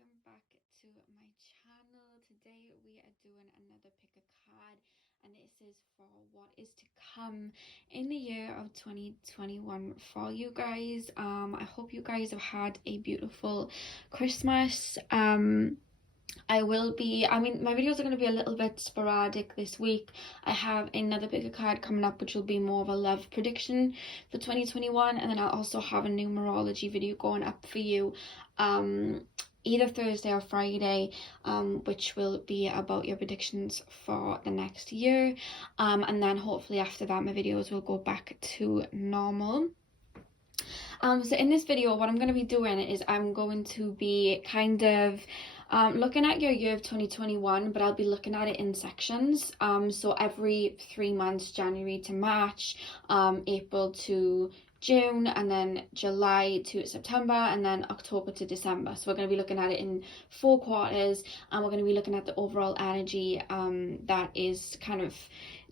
welcome back to my channel. Today we are doing another pick a card, and this is for what is to come in the year of 2021 for you guys. I hope you guys have had a beautiful Christmas. I mean, my videos are going to be a little bit sporadic this week. I have another pick a card coming up, which will be more of a love prediction for 2021, and then I'll also have a numerology video going up for you either Thursday or Friday, which will be about your predictions for the next year, and then hopefully after that my videos will go back to normal. So in this video, what I'm going to be doing is I'm going to be kind of looking at your year of 2021, but I'll be looking at it in sections. So every 3 months, January to March, April to June, and then July to September, and then October to December. So we're going to be looking at it in 4 quarters, and we're going to be looking at the overall energy that is kind of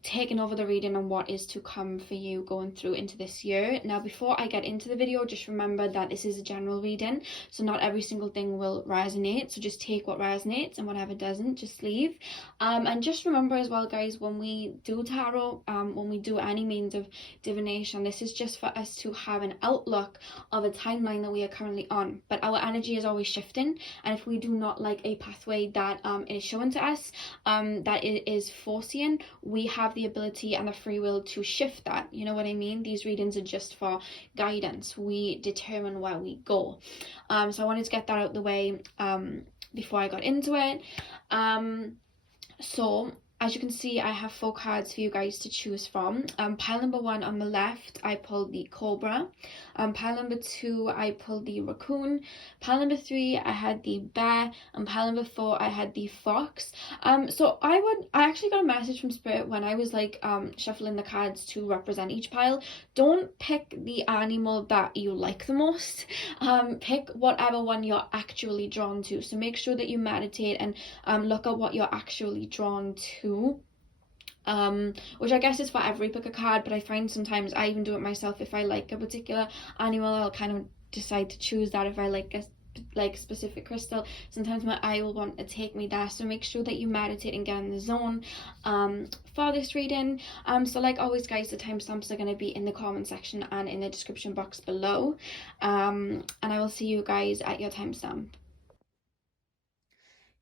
taking over the reading and what is to come for you going through into this year. Now, before I get into the video, just remember that this is a general reading, so not every single thing will resonate, so just take what resonates and whatever doesn't, just leave. And just remember as well, guys, when we do tarot, when we do any means of divination, this is just for us to have an outlook of a timeline that we are currently on, but our energy is always shifting, and if we do not like a pathway that is shown to us, that it is foreseeing, we have the ability and the free will to shift that. You know what I mean? These readings are just for guidance. We determine where we go. So I wanted to get that out of the way before I got into it. So as you can see, I have 4 cards for you guys to choose from. Pile number 1 on the left, I pulled the cobra. Pile number 2, I pulled the raccoon. Pile number 3, I had the bear. And pile number 4, I had the fox. So I actually got a message from Spirit when I was like shuffling the cards to represent each pile. Don't pick the animal that you like the most. Pick whatever one you're actually drawn to. So make sure that you meditate and look at what you're actually drawn to. Which I guess is for every pick a card, but I find sometimes I even do it myself. If I like a particular animal, I'll kind of decide to choose that. If I like a specific crystal, sometimes my eye will want to take me there. So make sure that you meditate and get in the zone for this reading. So like always, guys, the timestamps are going to be in the comment section and in the description box below, and I will see you guys at your timestamp.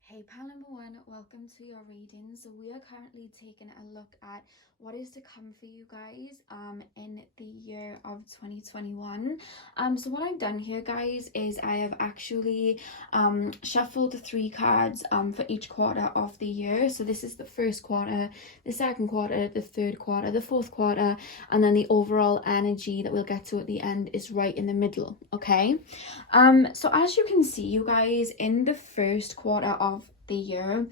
Hey pal number 1, welcome to your reading. So we are currently taking a look at what is to come for you guys in the year of 2021. So what I've done here, guys, is I have actually shuffled 3 cards for each quarter of the year. So this is the first quarter, the second quarter, the third quarter, the fourth quarter, and then the overall energy that we'll get to at the end is right in the middle. Okay, so as you can see, you guys, in the first quarter of the year,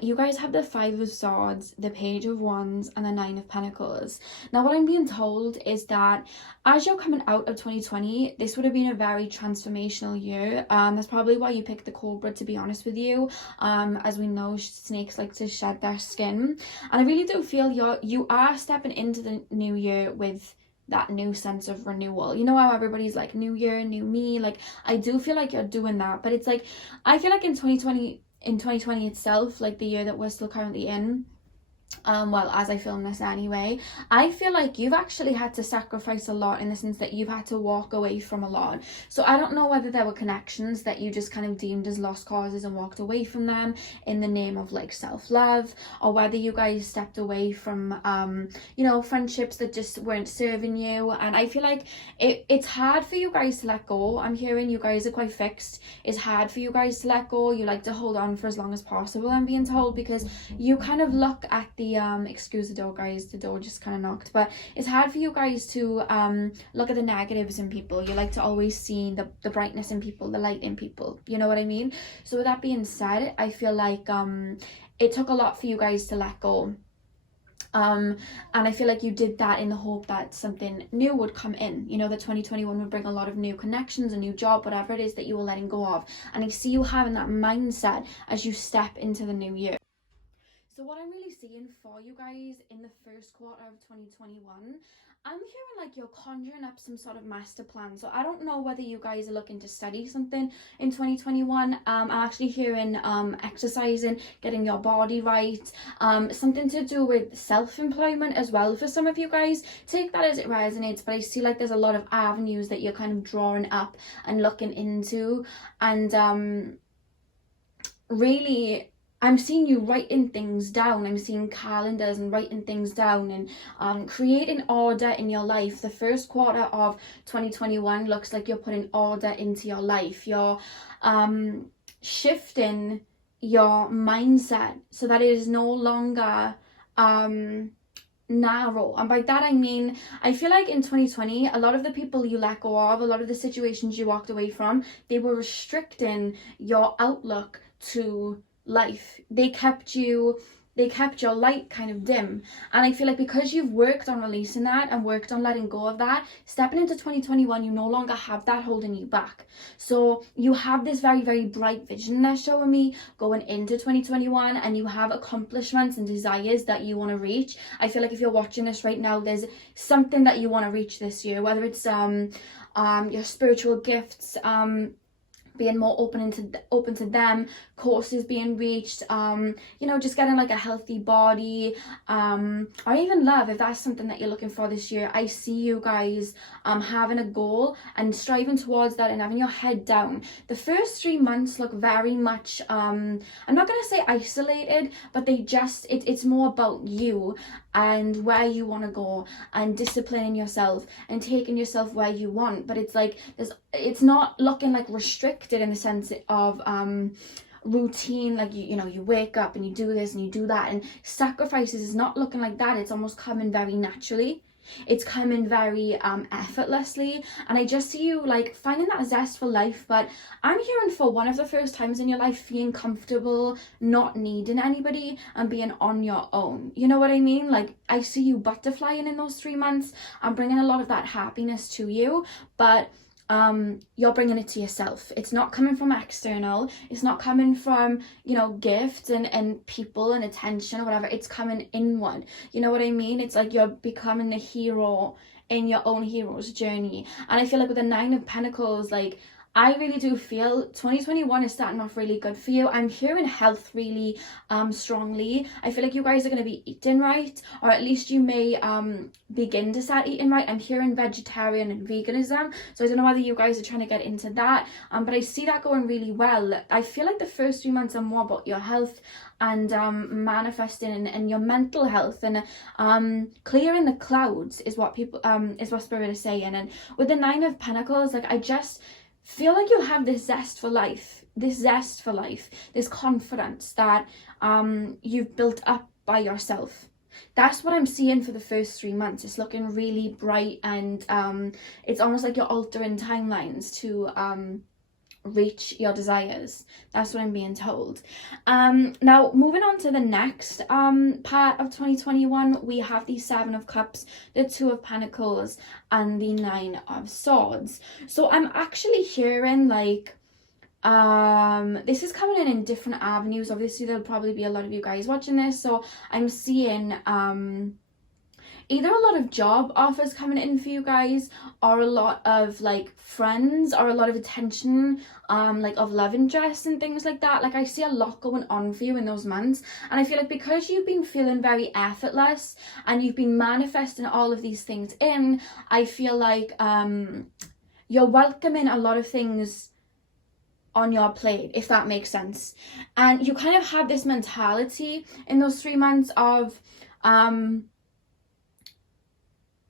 you guys have the 5 of Swords, the Page of Wands, and the 9 of Pentacles. Now what I'm being told is that as you're coming out of 2020, this would have been a very transformational year. That's probably why you picked the cobra, to be honest with you. As we know, snakes like to shed their skin, and I really do feel you are stepping into the new year with that new sense of renewal. You know how everybody's like, new year, new me? Like, I do feel like you're doing that, but it's like, I feel like in 2020 itself, like the year that we're still currently in, well, as I film this anyway, I feel like you've actually had to sacrifice a lot, in the sense that you've had to walk away from a lot. So I don't know whether there were connections that you just kind of deemed as lost causes and walked away from them in the name of like self-love, or whether you guys stepped away from you know, friendships that just weren't serving you. And I feel like it's hard for you guys to let go. I'm hearing you guys are quite fixed. It's hard for you guys to let go. You like to hold on for as long as possible, I'm being told, because you kind of look at the excuse the door, guys, the door just kind of knocked, but it's hard for you guys to look at the negatives in people. You like to always see the brightness in people, the light in people, you know what I mean? So with that being said, I feel like it took a lot for you guys to let go, and I feel like you did that in the hope that something new would come in, you know, that 2021 would bring a lot of new connections, a new job, whatever it is that you were letting go of. And I see you having that mindset as you step into the new year. So what I'm really seeing for you guys in the first quarter of 2021, I'm hearing like you're conjuring up some sort of master plan. So I don't know whether you guys are looking to study something in 2021. I'm actually hearing exercising, getting your body right, something to do with self-employment as well for some of you guys. Take that as it resonates, but I see like there's a lot of avenues that you're kind of drawing up and looking into, and really I'm seeing you writing things down. I'm seeing calendars and writing things down and creating order in your life. The first quarter of 2021 looks like you're putting order into your life. You're shifting your mindset so that it is no longer narrow. And by that I mean, I feel like in 2020 a lot of the people you let go of, a lot of the situations you walked away from, they were restricting your outlook to life. They kept your light kind of dim. And I feel like because you've worked on releasing that and worked on letting go of that, stepping into 2021, you no longer have that holding you back. So you have this very, very bright vision they're showing me going into 2021, and you have accomplishments and desires that you want to reach. I feel like if you're watching this right now, there's something that you want to reach this year, whether it's your spiritual gifts, being more open to them, courses being reached, just getting like a healthy body, or even love, if that's something that you're looking for this year. I see you guys having a goal and striving towards that and having your head down. The first 3 months look very much, I'm not going to say isolated, but it's more about you and where you want to go and disciplining yourself and taking yourself where you want. But it's like it's not looking like restricted in the sense of routine, like you wake up and you do this and you do that, and sacrifices is not looking like that. It's almost coming very naturally. It's coming very effortlessly, and I just see you like finding that zest for life. But I'm hearing for one of the first times in your life feeling comfortable, not needing anybody and being on your own. You know what I mean? Like I see you butterflying in those 3 months and bringing a lot of that happiness to you, but you're bringing it to yourself. It's not coming from external. It's not coming from, gifts and people and attention or whatever. It's coming inward. You know what I mean? It's like you're becoming a hero in your own hero's journey. And I feel like with the 9 of Pentacles, like I really do feel 2021 is starting off really good for you. I'm hearing health really strongly. I feel like you guys are going to be eating right, or at least you may begin to start eating right. I'm hearing vegetarian and veganism, so I don't know whether you guys are trying to get into that, but I see that going really well. I feel like the first 3 months are more about your health and manifesting and your mental health and clearing the clouds is what Spirit is saying. And with the 9 of Pentacles, like I just feel like you have this zest for life, this confidence that you've built up by yourself. That's what I'm seeing for the first 3 months. It's looking really bright, and it's almost like you're altering timelines to reach your desires. That's what I'm being told. Now moving on to the next part of 2021, we have the 7 of Cups, the 2 of Pentacles, and the 9 of Swords. So I'm actually hearing like this is coming in different avenues. Obviously there'll probably be a lot of you guys watching this, so I'm seeing either a lot of job offers coming in for you guys, or a lot of like friends, or a lot of attention, like of love interest and things like that. Like I see a lot going on for you in those months, and I feel like because you've been feeling very effortless and you've been manifesting all of these things in, I feel like you're welcoming a lot of things on your plate, if that makes sense. And you kind of have this mentality in those 3 months of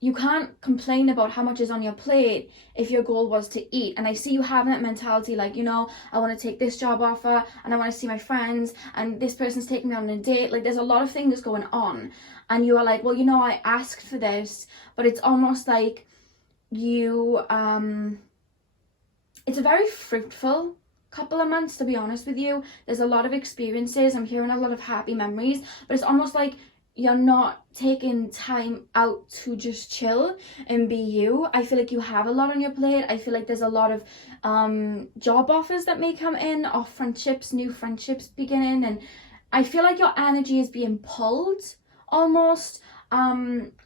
you can't complain about how much is on your plate if your goal was to eat. And I see you having that mentality, like, I want to take this job offer and I want to see my friends and this person's taking me on a date. Like there's a lot of things going on, and you are like, well, I asked for this. But it's almost like you it's a very fruitful couple of months, to be honest with you. There's a lot of experiences. I'm hearing a lot of happy memories, but it's almost like you're not taking time out to just chill and be you. I feel like you have a lot on your plate. I feel like there's a lot of job offers that may come in, or friendships, new friendships beginning, and I feel like your energy is being pulled almost.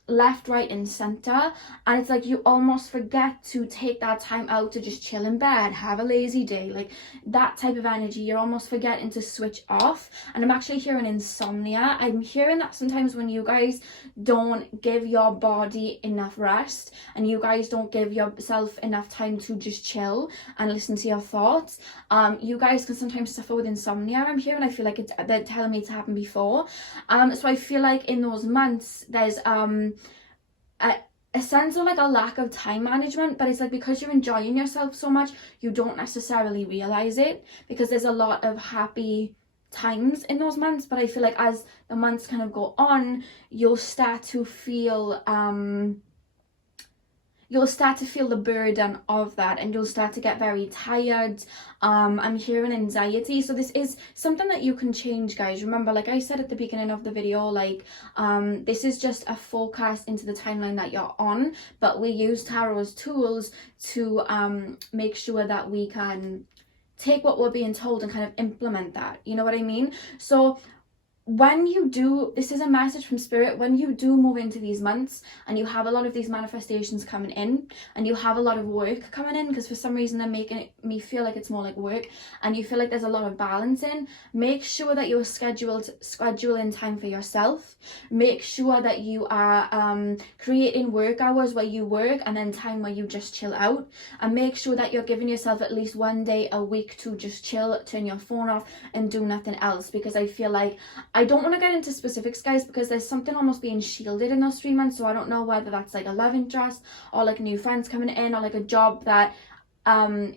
left, right and center, and it's like you almost forget to take that time out to just chill in bed, have a lazy day, like that type of energy. You're almost forgetting to switch off. And I'm actually hearing insomnia. I'm hearing that sometimes when you guys don't give your body enough rest and you guys don't give yourself enough time to just chill and listen to your thoughts, you guys can sometimes suffer with insomnia. I'm hearing, I feel like they're telling me it's happened before. So I feel like in those months there's a sense of like a lack of time management, but it's like because you're enjoying yourself so much, you don't necessarily realize it, because there's a lot of happy times in those months. But I feel like as the months kind of go on, you'll start to feel the burden of that, and you'll start to get very tired. I'm hearing anxiety. So this is something that you can change, guys. Remember, like I said at the beginning of the video, like this is just a forecast into the timeline that you're on, but we use tarot's tools to make sure that we can take what we're being told and kind of implement that, you know what I mean? So when you do, this is a message from spirit, when you do move into these months and you have a lot of these manifestations coming in and you have a lot of work coming in, because for some reason they're making me feel like it's more like work, and you feel like there's a lot of balance in, make sure that you're scheduling time for yourself. Make sure that you are creating work hours where you work and then time where you just chill out, and make sure that you're giving yourself at least one day a week to just chill, turn your phone off and do nothing else. Because I feel like, I don't want to get into specifics, guys, because there's something almost being shielded in those 3 months. So I don't know whether that's like a love interest or like new friends coming in, or like a job that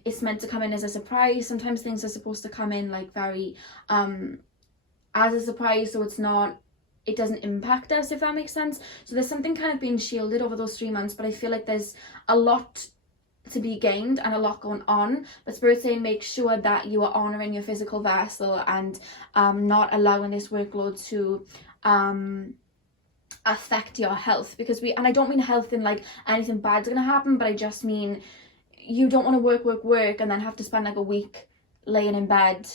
is meant to come in as a surprise. Sometimes things are supposed to come in like very as a surprise, so it doesn't impact us, if that makes sense. So there's something kind of being shielded over those 3 months, but I feel like there's a lot to be gained and a lot going on. But Spirit's saying make sure that you are honouring your physical vessel and not allowing this workload to affect your health. Because and I don't mean health in like anything bad's gonna happen, but I just mean you don't want to work and then have to spend like a week laying in bed,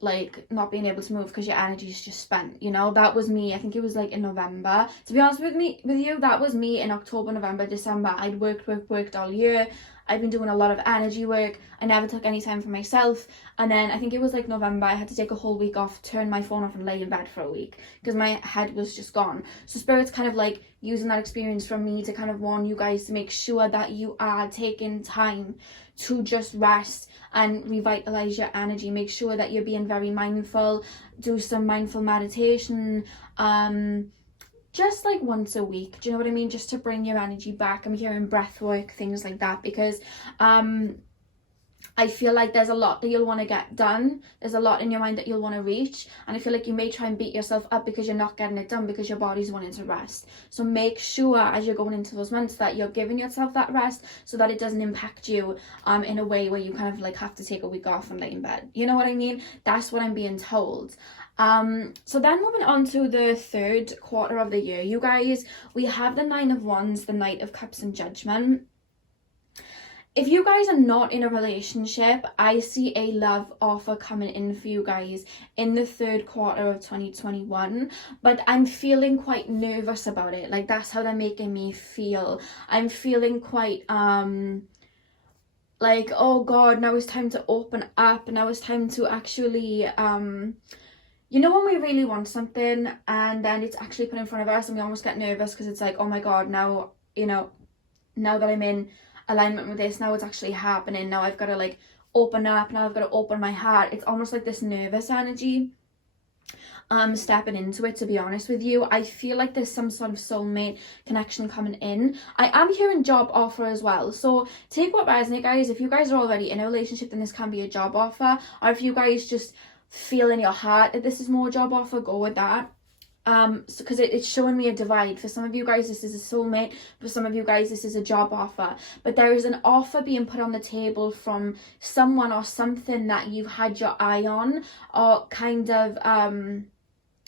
like not being able to move because your energy is just spent, you know. That was me. I think it was like in November, to be honest with you, that was me in October, November, December. I'd worked all year. I've been doing a lot of energy work. I never took any time for myself. And then I think it was like November, I had to take a whole week off, turn my phone off and lay in bed for a week because my head was just gone. So Spirit's kind of like using that experience from me to kind of warn you guys to make sure that you are taking time to just rest and revitalize your energy. Make sure that you're being very mindful. Do some mindful meditation, just like once a week, do you know what I mean? Just to bring your energy back. I'm hearing breath work, things like that, because I feel like there's a lot that you'll want to get done. There's a lot in your mind that you'll want to reach, and I feel like you may try and beat yourself up because you're not getting it done because your body's wanting to rest. So make sure as you're going into those months that you're giving yourself that rest so that it doesn't impact you in a way where you kind of like have to take a week off and lay in bed, you know what I mean? That's what I'm being told. So then moving on to the third quarter of the year, you guys, we have the Nine of Wands, the Knight of Cups and Judgment. If you guys are not in a relationship, I see a love offer coming in for you guys in the third quarter of 2021, but I'm feeling quite nervous about it. Like, that's how they're making me feel. I'm feeling quite like, oh God, now it's time to open up. Now it's time to actually you know, when we really want something and then it's actually put in front of us and we almost get nervous because it's like, oh my God, now, you know, now that I'm in alignment with this, now it's actually happening. Now I've got to like open up. Now I've got to open my heart. It's almost like this nervous energy stepping into it, to be honest with you. I feel like there's some sort of soulmate connection coming in. I am hearing job offer as well, so take what resonates, guys. If you guys are already in a relationship, then this can be a job offer, or if you guys just feel in your heart that this is more job offer, go with that. Because it's showing me a divide. For some of you guys this is a soulmate, for some of you guys this is a job offer, but there is an offer being put on the table from someone or something that you've had your eye on or kind of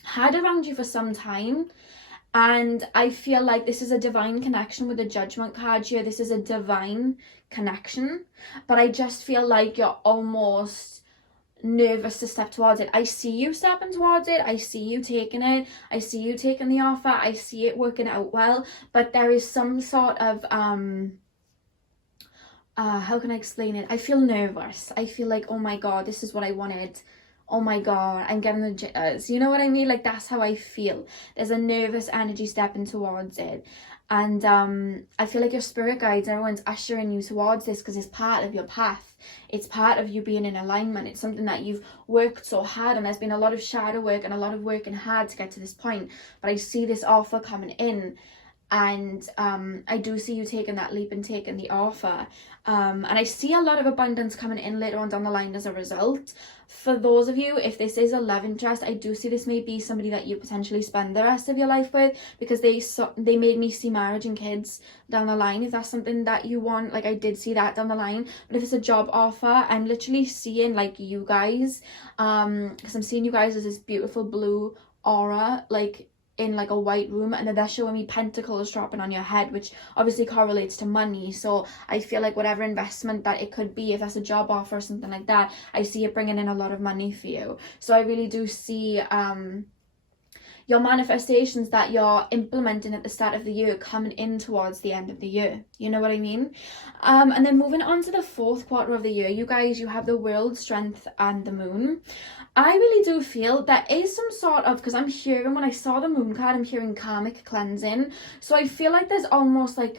had around you for some time. And I feel like this is a divine connection with the Judgment card here. This is a divine connection, but I just feel like you're almost nervous to step towards it. I see you stepping towards it. I see you taking it. I see you taking the offer. I see it working out well. But there is some sort of how can I explain it? I feel nervous. I feel like, oh my god, this is what I wanted. Oh my god, I'm getting the jitters. You know what I mean? Like, that's how I feel. There's a nervous energy stepping towards it. And I feel like your spirit guides, everyone's ushering you towards this because it's part of your path. It's part of you being in alignment. It's something that you've worked so hard on. There's been a lot of shadow work and a lot of working hard to get to this point. But I see this offer coming in. And I do see you taking that leap and taking the offer. And I see a lot of abundance coming in later on down the line as a result. For those of you, if this is a love interest, I do see this may be somebody that you potentially spend the rest of your life with, because they made me see marriage and kids down the line. If that's something that you want, like I did see that down the line. But if it's a job offer, I'm literally seeing like you guys, because I'm seeing you guys as this beautiful blue aura, like in like a white room, and then they're showing me pentacles dropping on your head, which obviously correlates to money. So I feel like whatever investment that it could be, if that's a job offer or something like that, I see it bringing in a lot of money for you. So I really do see your manifestations that you're implementing at the start of the year coming in towards the end of the year. You know what I mean? And then moving on to the fourth quarter of the year, you guys, you have the world, strength, and the moon. I really do feel there is some sort of, because I'm hearing, when I saw the moon card, I'm hearing karmic cleansing. So I feel like there's almost like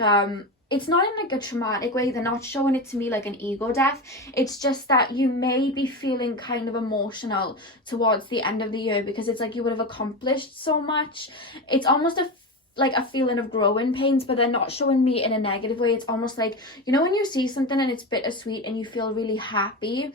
it's not in like a traumatic way. They're not showing it to me like an ego death. It's just that you may be feeling kind of emotional towards the end of the year, because it's like you would have accomplished so much. It's almost like a feeling of growing pains, but they're not showing me in a negative way. It's almost like, you know, when you see something and it's bittersweet and you feel really happy,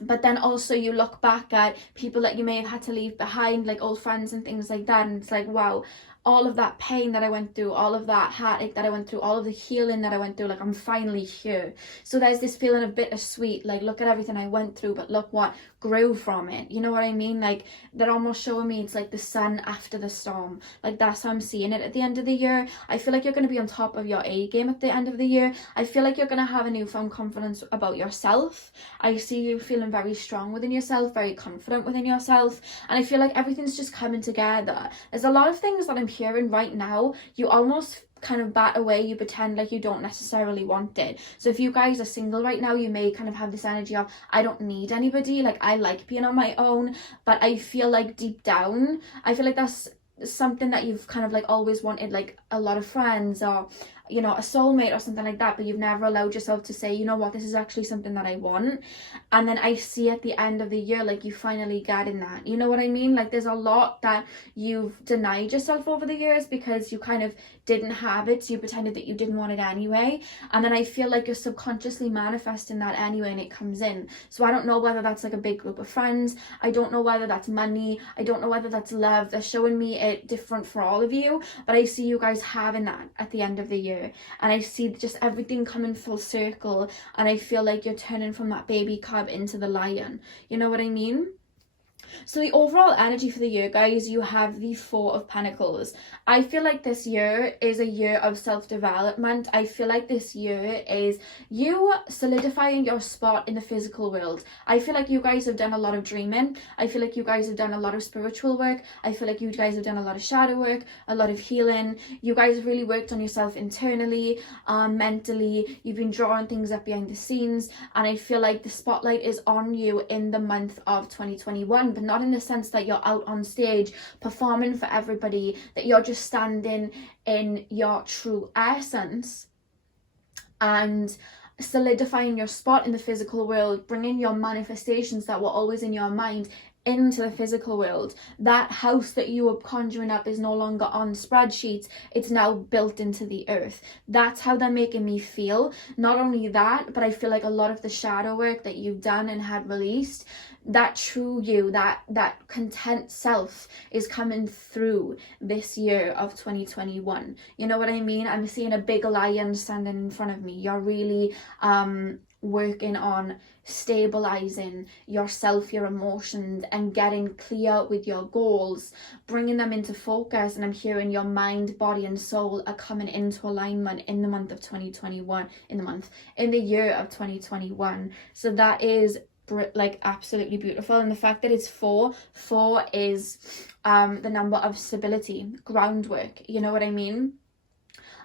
but then also you look back at people that you may have had to leave behind, like old friends and things like that, and it's like, wow, all of that pain that I went through, all of that heartache that I went through, all of the healing that I went through, like I'm finally here. So there's this feeling of bittersweet, like look at everything I went through, but look what grew from it. You know what I mean? Like they're almost showing me it's like the sun after the storm. Like that's how I'm seeing it at the end of the year. I feel like you're going to be on top of your A game at the end of the year. I feel like you're going to have a newfound confidence about yourself. I see you feeling very strong within yourself, very confident within yourself, and I feel like everything's just coming together. There's a lot of things that I'm hearing right now, you almost kind of bat away, you pretend like you don't necessarily want it. So if you guys are single right now, you may kind of have this energy of, I don't need anybody, like I like being on my own. But I feel like deep down, I feel like that's something that you've kind of like always wanted, like a lot of friends or, you know, a soulmate or something like that, but you've never allowed yourself to say, you know what, this is actually something that I want. And then I see at the end of the year, like you finally got in that, you know what I mean? Like there's a lot that you've denied yourself over the years because you kind of didn't have it, so you pretended that you didn't want it anyway. And then I feel like you're subconsciously manifesting that anyway, and it comes in. So I don't know whether that's like a big group of friends, I don't know whether that's money, I don't know whether that's love. They're showing me it different for all of you, but I see you guys having that at the end of the year, and I see just everything coming full circle, and I feel like you're turning from that baby cub into the lion. You know what I mean? So the overall energy for the year, guys, you have the Four of Pentacles. I feel like this year is a year of self-development. I feel like this year is you solidifying your spot in the physical world. I feel like you guys have done a lot of dreaming. I feel like you guys have done a lot of spiritual work. I feel like you guys have done a lot of shadow work, a lot of healing. You guys have really worked on yourself internally, mentally. You've been drawing things up behind the scenes, and I feel like the spotlight is on you in the month of 2021. But not in the sense that you're out on stage performing for everybody, that you're just standing in your true essence and solidifying your spot in the physical world, bringing your manifestations that were always in your mind into the physical world. That house that you were conjuring up is no longer on spreadsheets, it's now built into the earth. That's how they're making me feel. Not only that, but I feel like a lot of the shadow work that you've done and had released, that true you, that content self is coming through this year of 2021. You know what I mean? I'm seeing a big lion standing in front of me. You're really working on stabilizing yourself, your emotions, and getting clear with your goals, bringing them into focus. And I'm hearing your mind, body and soul are coming into alignment in the month of 2021, in the year of 2021. So that is like absolutely beautiful. And the fact that it's 4 is the number of stability, groundwork, you know what I mean?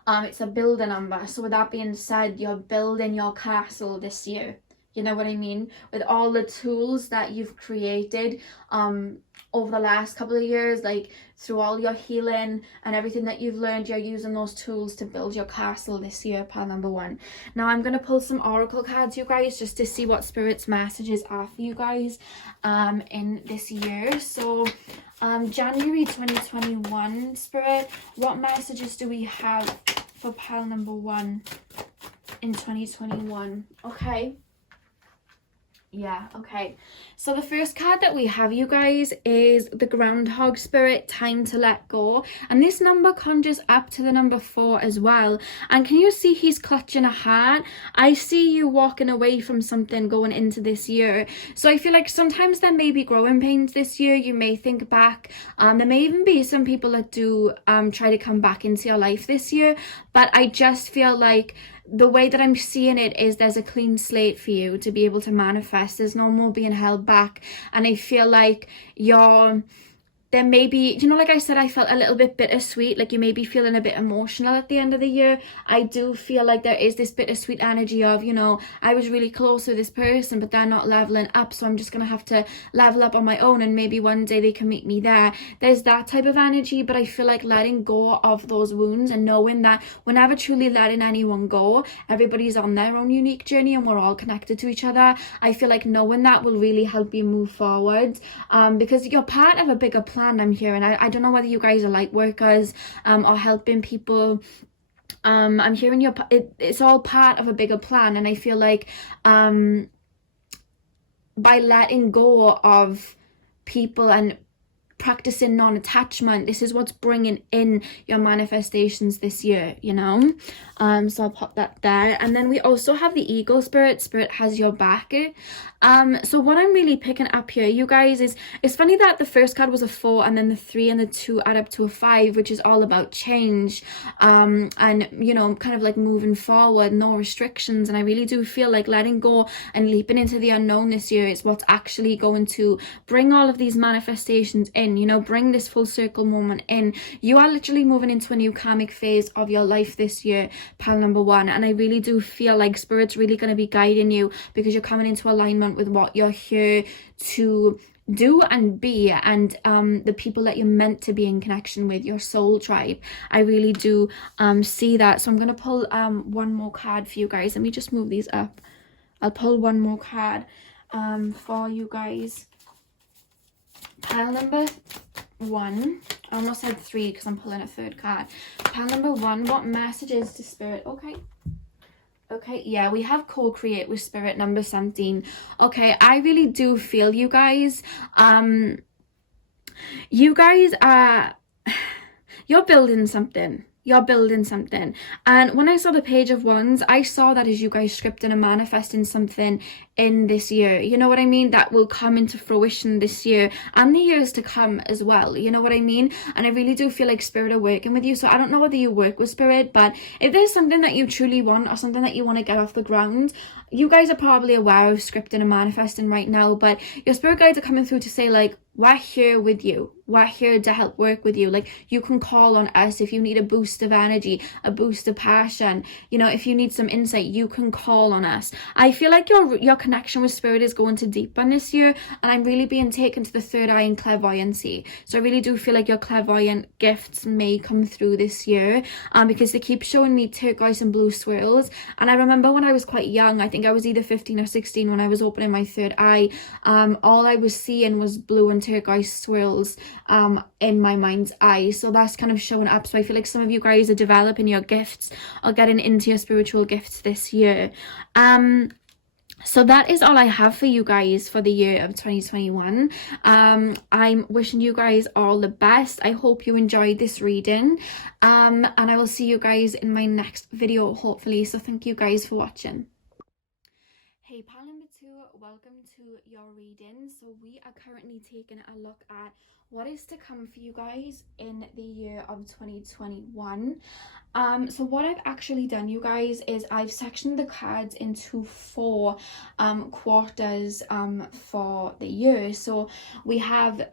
It's a builder number. So with that being said, you're building your castle this year. You know what I mean? With all the tools that you've created over the last couple of years, like through all your healing and everything that you've learned, you're using those tools to build your castle this year, pile number 1. Now I'm going to pull some oracle cards, you guys, just to see what Spirit's messages are for you guys in this year. So January 2021, Spirit, what messages do we have for pile number 1 in 2021? Okay. Yeah, okay. So the first card that we have, you guys, is the Groundhog Spirit, time to let go. And this number conjures up to the number 4 as well. And can you see he's clutching a heart? I see you walking away from something going into this year. So I feel like sometimes there may be growing pains this year. You may think back. There may even be some people that do try to come back into your life this year. But I just feel like the way that I'm seeing it is there's a clean slate for you to be able to manifest. There's no more being held back. And I feel like there may be, you know, like I said, I felt a little bit bittersweet, like you may be feeling a bit emotional at the end of the year. I do feel like there is this bittersweet energy of, you know, I was really close to this person, but they're not leveling up, so I'm just going to have to level up on my own, and maybe one day they can meet me there. There's that type of energy, but I feel like letting go of those wounds and knowing that we're never truly letting anyone go. Everybody's on their own unique journey and we're all connected to each other. I feel like knowing that will really help you move forward, because you're part of a bigger plan. I'm hearing. I don't know whether you guys are light workers or helping people. I'm hearing it's all part of a bigger plan, and I feel like by letting go of people and practicing non-attachment, this is what's bringing in your manifestations this year, you know. So I'll pop that there. And then we also have the Eagle Spirit. Spirit has your back. So what I'm really picking up here, you guys, is it's funny that the first card was a 4 and then the 3 and the 2 add up to a 5, which is all about change, and, you know, kind of like moving forward, no restrictions. And I really do feel like letting go and leaping into the unknown this year is what's actually going to bring all of these manifestations in, you know, bring this full circle moment in. You are literally moving into a new karmic phase of your life this year, pile number 1. And I really do feel like Spirit's really going to be guiding you, because you're coming into alignment with what you're here to do and be, and the people that you're meant to be in connection with, your soul tribe. I really do see that. So I'm going to pull one more card for you guys. Let me just move these up. I'll pull one more card for you guys. Pile number 1. I almost said 3 because I'm pulling a third card. Pile number 1, what messages to Spirit? Okay, yeah, we have co-create with Spirit, number 17. Okay, I really do feel you guys. You guys are, you're building something. You're building something. And when I saw the Page of Wands, I saw that as you guys scripting and manifesting something in this year, you know what I mean, that will come into fruition this year and the years to come as well, you know what I mean. And I really do feel like Spirit are working with you. So I don't know whether you work with Spirit, but if there's something that you truly want or something that you want to get off the ground, you guys are probably aware of scripting and manifesting right now, but your spirit guides are coming through to say, like, we're here with you. We're here to help work with you. Like, you can call on us if you need a boost of energy, a boost of passion. You know, if you need some insight, you can call on us. I feel like your connection with Spirit is going to deepen this year, and I'm really being taken to the third eye in clairvoyancy. So I really do feel like your clairvoyant gifts may come through this year, because they keep showing me turquoise and blue swirls. And I remember when I was quite young, I think I was either 15 or 16 when I was opening my third eye, all I was seeing was blue and turquoise swirls in my mind's eye. So that's kind of showing up. So I feel like some of you guys are developing your gifts or getting into your spiritual gifts this year. So that is all I have for you guys for the year of 2021. I'm wishing you guys all the best. I hope you enjoyed this reading, and I will see you guys in my next video, hopefully. So thank you guys for watching. Okay, pile number 2, welcome to your reading. So we are currently taking a look at what is to come for you guys in the year of 2021. So what I've actually done, you guys, is I've sectioned the cards into 4 quarters for the year. So we have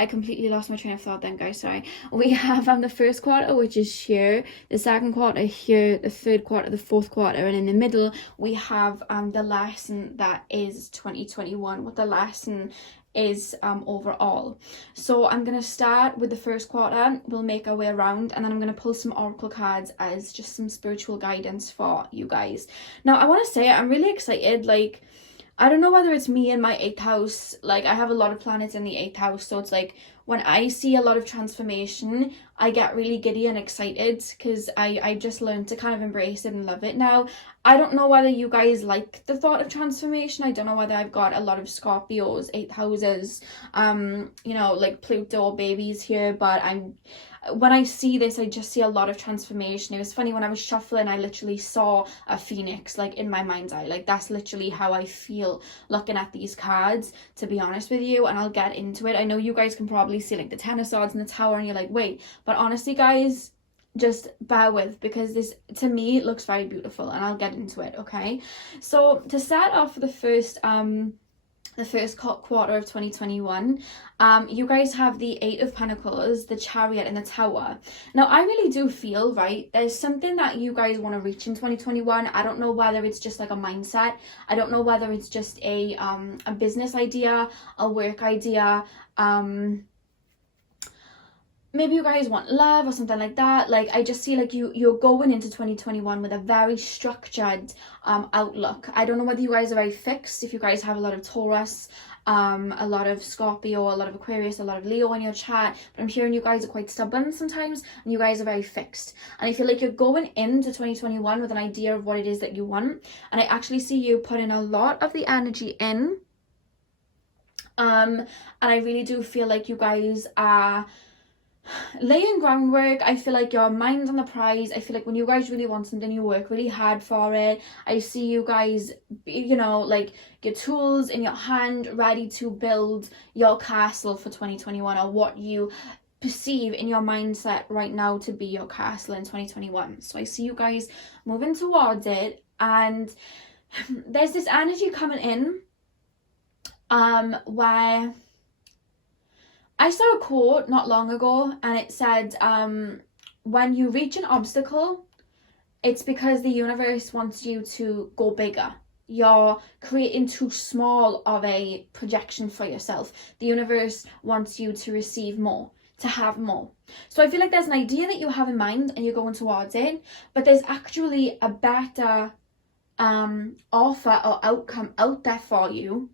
I completely lost my train of thought then, guys, sorry. We have the first quarter, which is here, the second quarter here, the third quarter, the fourth quarter, and in the middle we have the lesson that is 2021, what the lesson is overall. So I'm going to start with the first quarter, we'll make our way around, and then I'm going to pull some oracle cards as just some spiritual guidance for you guys. Now, I want to say I'm really excited, like, I don't know whether it's me in my 8th house, like I have a lot of planets in the 8th house, so it's like when I see a lot of transformation, I get really giddy and excited because I just learned to kind of embrace it and love it now. I don't know whether you guys like the thought of transformation. I don't know whether I've got a lot of Scorpios, 8th houses, you know, like Pluto babies here, but when I see this, I just see a lot of transformation. It was funny, when I was shuffling, I literally saw a phoenix, like, in my mind's eye. Like, that's literally how I feel looking at these cards, to be honest with you, and I'll get into it. I know you guys can probably see, like, the Ten of Swords and the Tower, and you're like, wait, but honestly, guys, just bear with, because this, to me, looks very beautiful, and I'll get into it, okay? So, to start off the first quarter of 2021, you guys have the 8 of Pentacles, the Chariot, and the Tower. Now, I really do feel, right, there's something that you guys want to reach in 2021. I don't know whether it's just like a mindset. I don't know whether it's just a business idea, a work idea, maybe you guys want love or something like that. Like, I just see like you're going into 2021 with a very structured outlook. I don't know whether you guys are very fixed, if you guys have a lot of Taurus, a lot of Scorpio, a lot of Aquarius, a lot of Leo in your chart, but I'm hearing you guys are quite stubborn sometimes, and you guys are very fixed. And I feel like you're going into 2021 with an idea of what it is that you want, and I actually see you putting a lot of the energy in, and I really do feel like you guys are laying groundwork. I feel like your mind's on the prize. I feel like when you guys really want something, you work really hard for it. I see you guys, you know, like, your tools in your hand, ready to build your castle for 2021, or what you perceive in your mindset right now to be your castle in 2021. So I see you guys moving towards it, and there's this energy coming in where I saw a quote not long ago, and it said, when you reach an obstacle, it's because the universe wants you to go bigger. You're creating too small of a projection for yourself. The universe wants you to receive more, to have more. So I feel like there's an idea that you have in mind and you're going towards it, but there's actually a better offer or outcome out there for you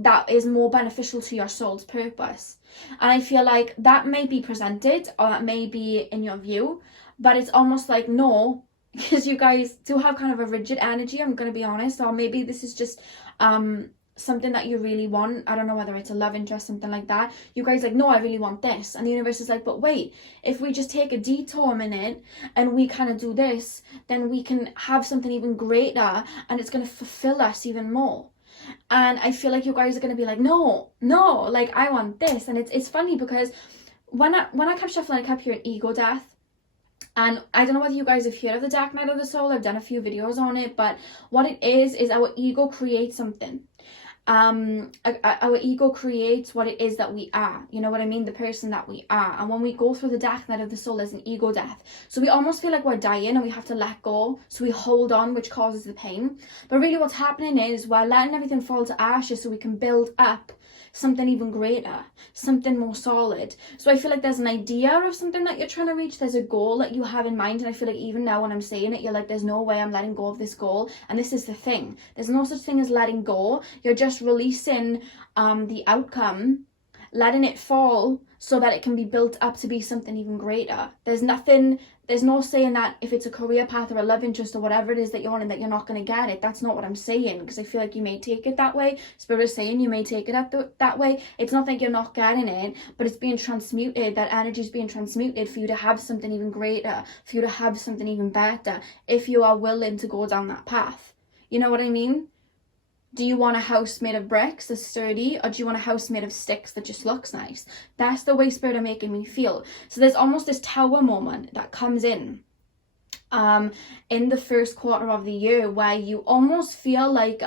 that is more beneficial to your soul's purpose. And I feel like that may be presented, or that may be in your view, but it's almost like no, because you guys do have kind of a rigid energy, I'm going to be honest, or maybe this is just something that you really want. I don't know whether it's a love interest, something like that. You guys like, no, I really want this, and the universe is like, but wait, if we just take a detour minute and we kind of do this, then we can have something even greater, and it's going to fulfill us even more. And I feel like you guys are going to be like, no, like, I want this. And it's funny because when I kept shuffling, I kept hearing ego death. And I don't know whether you guys have heard of the dark night of the soul. I've done a few videos on it, but what it is our ego creates something. Our ego creates what it is that we are, you know what I mean, the person that we are. And when we go through the dark night of the soul, there's an ego death, so we almost feel like we're dying and we have to let go, so we hold on, which causes the pain. But really what's happening is we're letting everything fall to ashes so we can build up something even greater, something more solid. So I feel like there's an idea of something that you're trying to reach, there's a goal that you have in mind, and I feel like even now when I'm saying it, you're like, there's no way I'm letting go of this goal. And this is the thing, there's no such thing as letting go. You're just releasing the outcome, letting it fall so that it can be built up to be something even greater. There's no saying that if it's a career path or a love interest or whatever it is that you're on, and that you're not going to get it. That's not what I'm saying, because I feel like you may take it that way. Spirit is saying you may take it that way. It's not like you're not getting it, but it's being transmuted. That energy is being transmuted for you to have something even greater, for you to have something even better, if you are willing to go down that path. You know what I mean? Do you want a house made of bricks that's sturdy, or do you want a house made of sticks that just looks nice? That's the way Spirit are making me feel. So there's almost this tower moment that comes in the first quarter of the year, where you almost feel like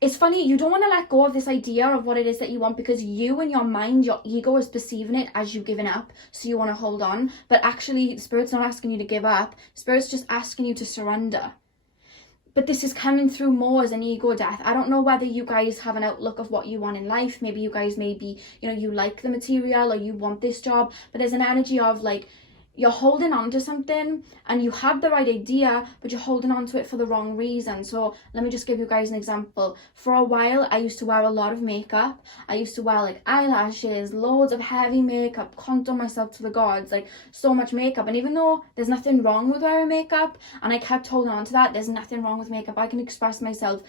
it's funny, you don't want to let go of this idea of what it is that you want, because you in your mind, your ego is perceiving it as you giving up, so you want to hold on. But actually, Spirit's not asking you to give up. Spirit's just asking you to surrender. But this is coming through more as an ego death. I don't know whether you guys have an outlook of what you want in life. Maybe you guys you like the material, or you want this job, but there's an energy of like, you're holding on to something and you have the right idea, but you're holding on to it for the wrong reason. So let me just give you guys an example. For a while, I used to wear a lot of makeup. I used to wear like eyelashes, loads of heavy makeup, contour myself to the gods, like so much makeup. And even though there's nothing wrong with wearing makeup, and I kept holding on to that, there's nothing wrong with makeup, I can express myself,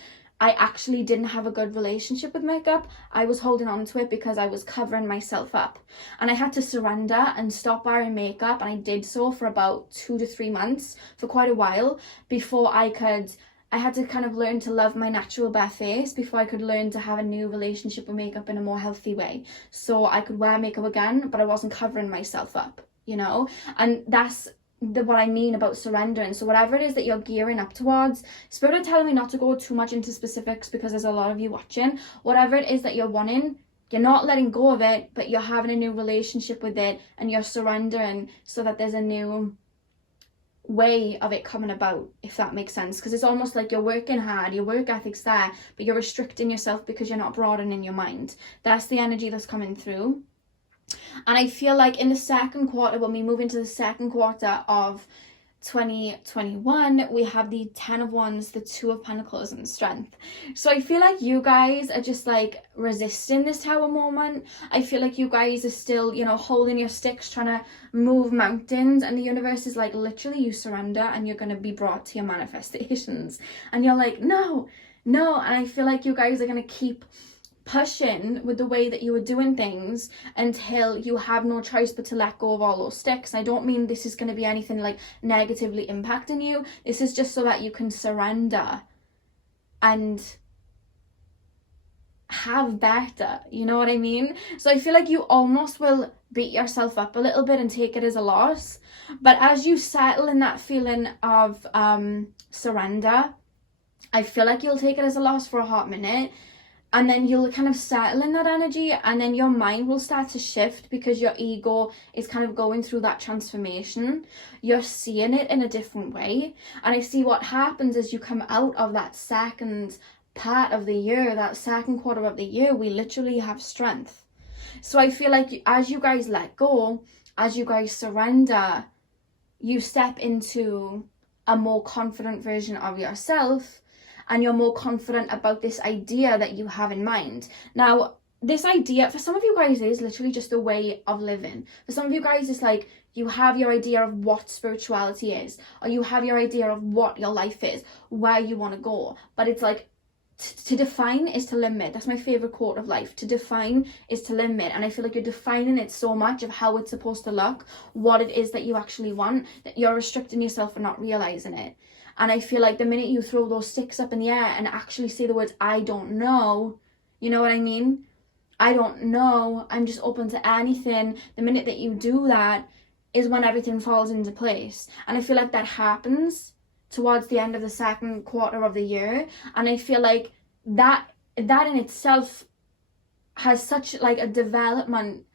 I actually didn't have a good relationship with makeup. I was holding on to it because I was covering myself up. And I had to surrender and stop wearing makeup. And I did so for about 2 to 3 months, for quite a while, before I had to kind of learn to love my natural bare face, before I could learn to have a new relationship with makeup in a more healthy way. So I could wear makeup again, but I wasn't covering myself up, you know? And that's what I mean about surrendering. So whatever it is that you're gearing up towards, Spirit are telling me not to go too much into specifics because there's a lot of you watching. Whatever it is that you're wanting, you're not letting go of it, but you're having a new relationship with it, and you're surrendering so that there's a new way of it coming about, if that makes sense. Because it's almost like you're working hard, your work ethic's there, but you're restricting yourself because you're not broadening your mind. That's the energy that's coming through. And I feel like in the second quarter, when we move into the second quarter of 2021, we have the 10 of Wands, the 2 of Pentacles, and Strength. So I feel like you guys are just like resisting this tower moment. I feel like you guys are still, holding your sticks, trying to move mountains, and the universe is like, literally, you surrender and you're going to be brought to your manifestations. And you're like, no. And I feel like you guys are going to keep pushing with the way that you were doing things until you have no choice but to let go of all those sticks. I don't mean this is going to be anything like negatively impacting you. This is just so that you can surrender and have better, you know what I mean? So I feel like you almost will beat yourself up a little bit and take it as a loss, but as you settle in that feeling of surrender, I feel like you'll take it as a loss for a hot minute. And then you'll kind of settle in that energy, and then your mind will start to shift because your ego is kind of going through that transformation. You're seeing it in a different way. And I see what happens as you come out of that second part of the year, that second quarter of the year, we literally have strength. So I feel like as you guys let go, as you guys surrender, you step into a more confident version of yourself. And you're more confident about this idea that you have in mind. Now, this idea, for some of you guys, is literally just a way of living. For some of you guys, it's like you have your idea of what spirituality is, or you have your idea of what your life is, where you want to go. But it's like, to define is to limit. That's my favorite quote of life. To define is to limit. And I feel like you're defining it so much of how it's supposed to look, what it is that you actually want, that you're restricting yourself for not realizing it. And I feel like the minute you throw those sticks up in the air and actually say the words, I don't know, you know what I mean? I don't know, I'm just open to anything. The minute that you do that is when everything falls into place. And I feel like that happens towards the end of the second quarter of the year. And I feel like that in itself has such like a development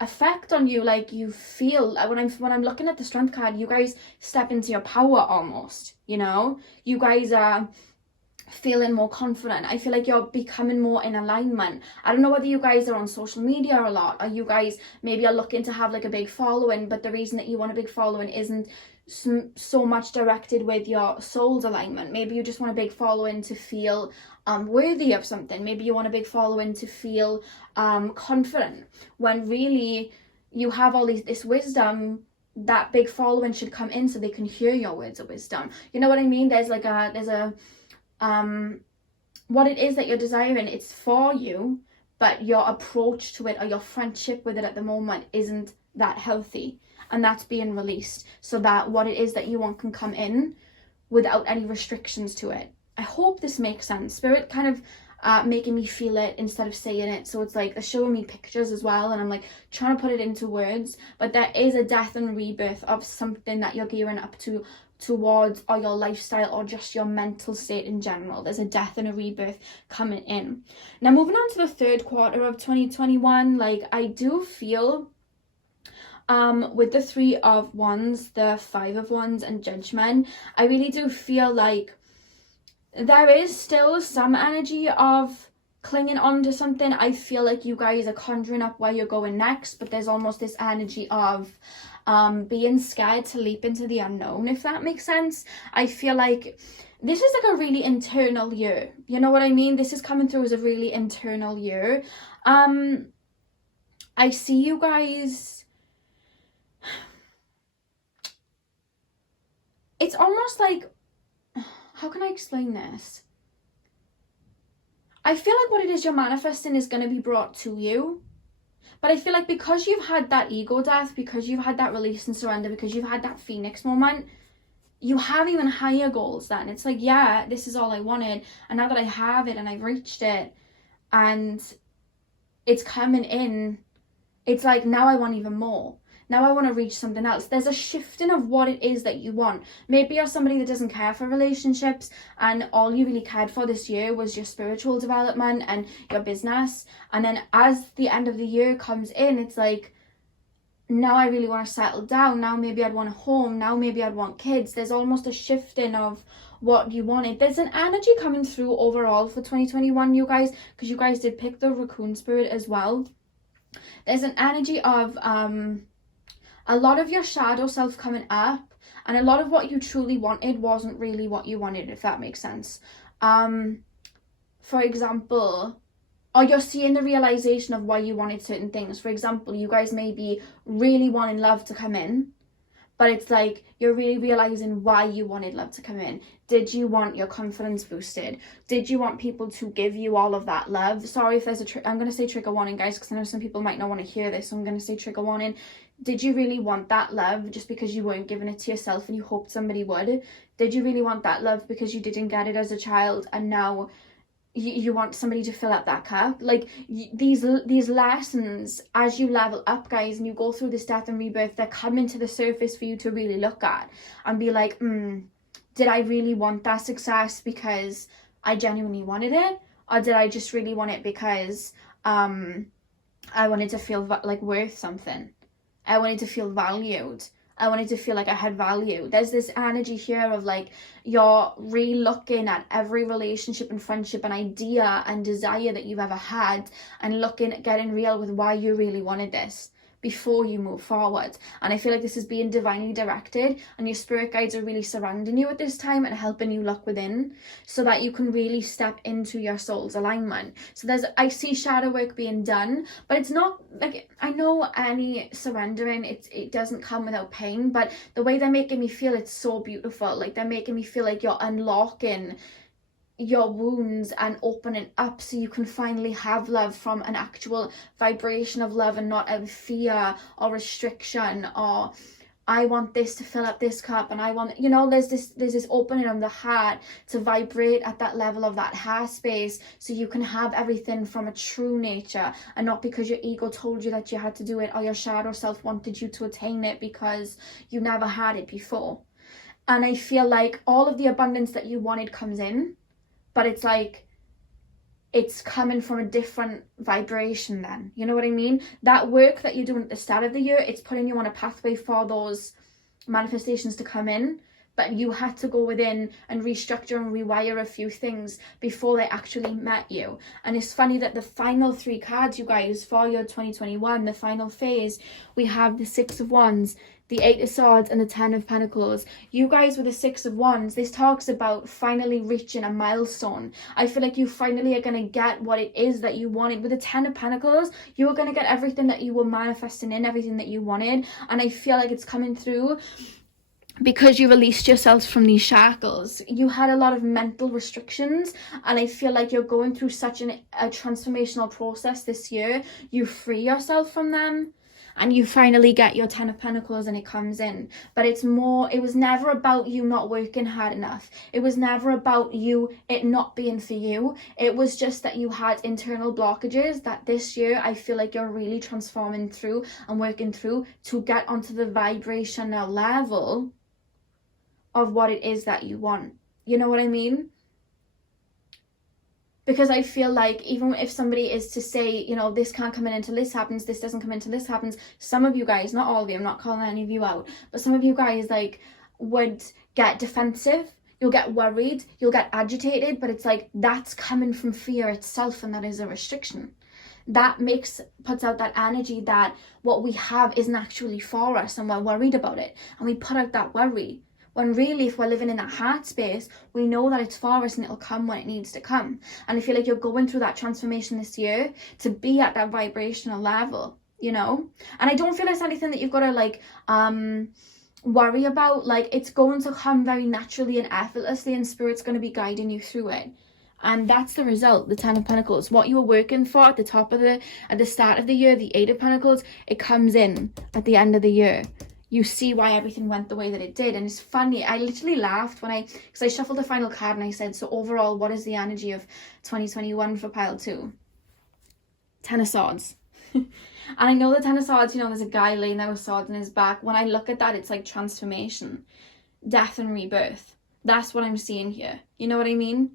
effect on you. Like you feel, when I'm looking at the Strength card, you guys step into your power almost, you guys are feeling more confident. I feel like you're becoming more in alignment. I don't know whether you guys are on social media a lot, or you guys maybe are looking to have like a big following, but the reason that you want a big following isn't so much directed with your soul's alignment. Maybe you just want a big following to feel worthy of something. Maybe you want a big following to feel confident, when really you have all this wisdom. That big following should come in so they can hear your words of wisdom. You know what I mean? There's what it is that you're desiring, it's for you, but your approach to it or your friendship with it at the moment isn't that healthy, and that's being released so that what it is that you want can come in without any restrictions to it. I hope this makes sense. Spirit kind of making me feel it instead of saying it, so it's like they're showing me pictures as well, and I'm like trying to put it into words. But there is a death and rebirth of something that you're gearing up to towards, or your lifestyle, or just your mental state in general. There's a death and a rebirth coming in. Now moving on to the third quarter of 2021, like I do feel with the 3 of Wands, the 5 of Wands and Judgment, I really do feel like there is still some energy of clinging on to something. I feel like you guys are conjuring up where you're going next, but there's almost this energy of being scared to leap into the unknown, if that makes sense. I feel like this is like a really internal year, you know what I mean? This is coming through as a really internal year. I see you guys, it's almost like, how can I explain this? I feel like what it is you're manifesting is going to be brought to you. But I feel like because you've had that ego death, because you've had that release and surrender, because you've had that phoenix moment, you have even higher goals then. It's like, yeah, this is all I wanted. And now that I have it and I've reached it and it's coming in, it's like, now I want even more. Now I want to reach something else. There's a shifting of what it is that you want. Maybe you're somebody that doesn't care for relationships, and all you really cared for this year was your spiritual development and your business. And then as the end of the year comes in, it's like, now I really want to settle down. Now maybe I'd want a home. Now maybe I'd want kids. There's almost a shifting of what you wanted. There's an energy coming through overall for 2021, you guys, because you guys did pick the raccoon spirit as well. There's an energy of a lot of your shadow self coming up, and a lot of what you truly wanted wasn't really what you wanted, if that makes sense. For example, or you're seeing the realization of why you wanted certain things. For example, you guys may be really wanting love to come in, but it's like you're really realizing why you wanted love to come in. Did you want your confidence boosted? Did you want people to give you all of that love? Sorry if there's I'm going to say trigger warning, guys, because I know some people might not want to hear this, so I'm going to say trigger warning. Did you really want that love just because you weren't giving it to yourself and you hoped somebody would? Did you really want that love because you didn't get it as a child and now you want somebody to fill up that cup? Like these lessons, as you level up, guys, and you go through this death and rebirth, they're coming to the surface for you to really look at and be like, did I really want that success because I genuinely wanted it? Or did I just really want it because I wanted to feel like worth something? I wanted to feel valued. I wanted to feel like I had value. There's this energy here of like you're re-looking at every relationship and friendship and idea and desire that you've ever had, and looking at getting real with why you really wanted this before you move forward. And I feel like this is being divinely directed, and your spirit guides are really surrounding you at this time and helping you look within so that you can really step into your soul's alignment. So I see shadow work being done, but it's not like, I know any surrendering, it doesn't come without pain, but the way they're making me feel, it's so beautiful. Like they're making me feel like you're unlocking your wounds and opening up so you can finally have love from an actual vibration of love, and not out of fear or restriction or I want this to fill up this cup and I want, you know, there's this opening of the heart to vibrate at that level of that heart space so you can have everything from a true nature, and not because your ego told you that you had to do it or your shadow self wanted you to attain it because you never had it before. And I feel like all of the abundance that you wanted comes in, but it's like it's coming from a different vibration then. You know what I mean? That work that you're doing at the start of the year, it's putting you on a pathway for those manifestations to come in. But you had to go within and restructure and rewire a few things before they actually met you. And it's funny that the final 3 cards, you guys, for your 2021, the final phase, we have the 6 of Wands, the 8 of Swords, and the 10 of Pentacles. You guys with the 6 of Wands, this talks about finally reaching a milestone. I feel like you finally are going to get what it is that you wanted. With the 10 of Pentacles, you are going to get everything that you were manifesting in, everything that you wanted. And I feel like it's coming through because you released yourself from these shackles. You had a lot of mental restrictions, and I feel like you're going through such a transformational process this year. You free yourself from them. and you finally get your 10 of Pentacles and it comes in. But it's more, it was never about you not working hard enough. It was never about it not being for you. It was just that you had internal blockages that this year I feel like you're really transforming through and working through to get onto the vibrational level of what it is that you want. You know what I mean? Because I feel like even if somebody is to say, you know, this can't come in until this happens, this doesn't come in until this happens, some of you guys, not all of you, I'm not calling any of you out, but some of you guys like would get defensive, you'll get worried, you'll get agitated, but it's like that's coming from fear itself, and that is a restriction. That puts out that energy that what we have isn't actually for us and we're worried about it, and we put out that worry. When really, if we're living in that heart space, we know that it's for us and it'll come when it needs to come. And I feel like you're going through that transformation this year to be at that vibrational level, you know? And I don't feel it's anything that you've got to like worry about. Like, it's going to come very naturally and effortlessly, and Spirit's going to be guiding you through it. And that's the result, the 10 of Pentacles. What you were working for at the start of the year, the 8 of Pentacles, it comes in at the end of the year. You see why everything went the way that it did. And it's funny, I literally laughed because I shuffled the final card and I said, so overall, what is the energy of 2021 for pile 2? 10 of Swords. And I know the 10 of Swords, you know, there's a guy laying there with swords in his back. When I look at that, it's like transformation, death and rebirth. That's what I'm seeing here. You know what I mean?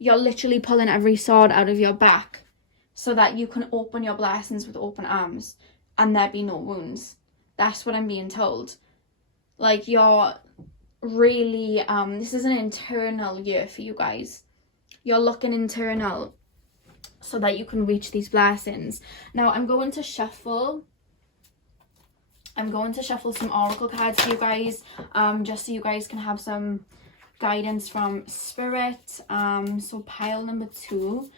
You're literally pulling every sword out of your back so that you can open your blessings with open arms and there be no wounds. That's what I'm being told. Like, you're really, this is an internal year for you guys. You're looking internal so that you can reach these blessings. Now, I'm going to shuffle some oracle cards for you guys, just so you guys can have some guidance from Spirit. So pile number 2.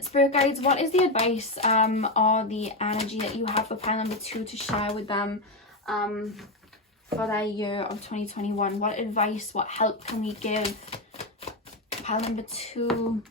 Spirit guides, what is the advice or the energy that you have for pile number 2 to share with them for their year of 2021? What advice, what help can we give? Pile number 2.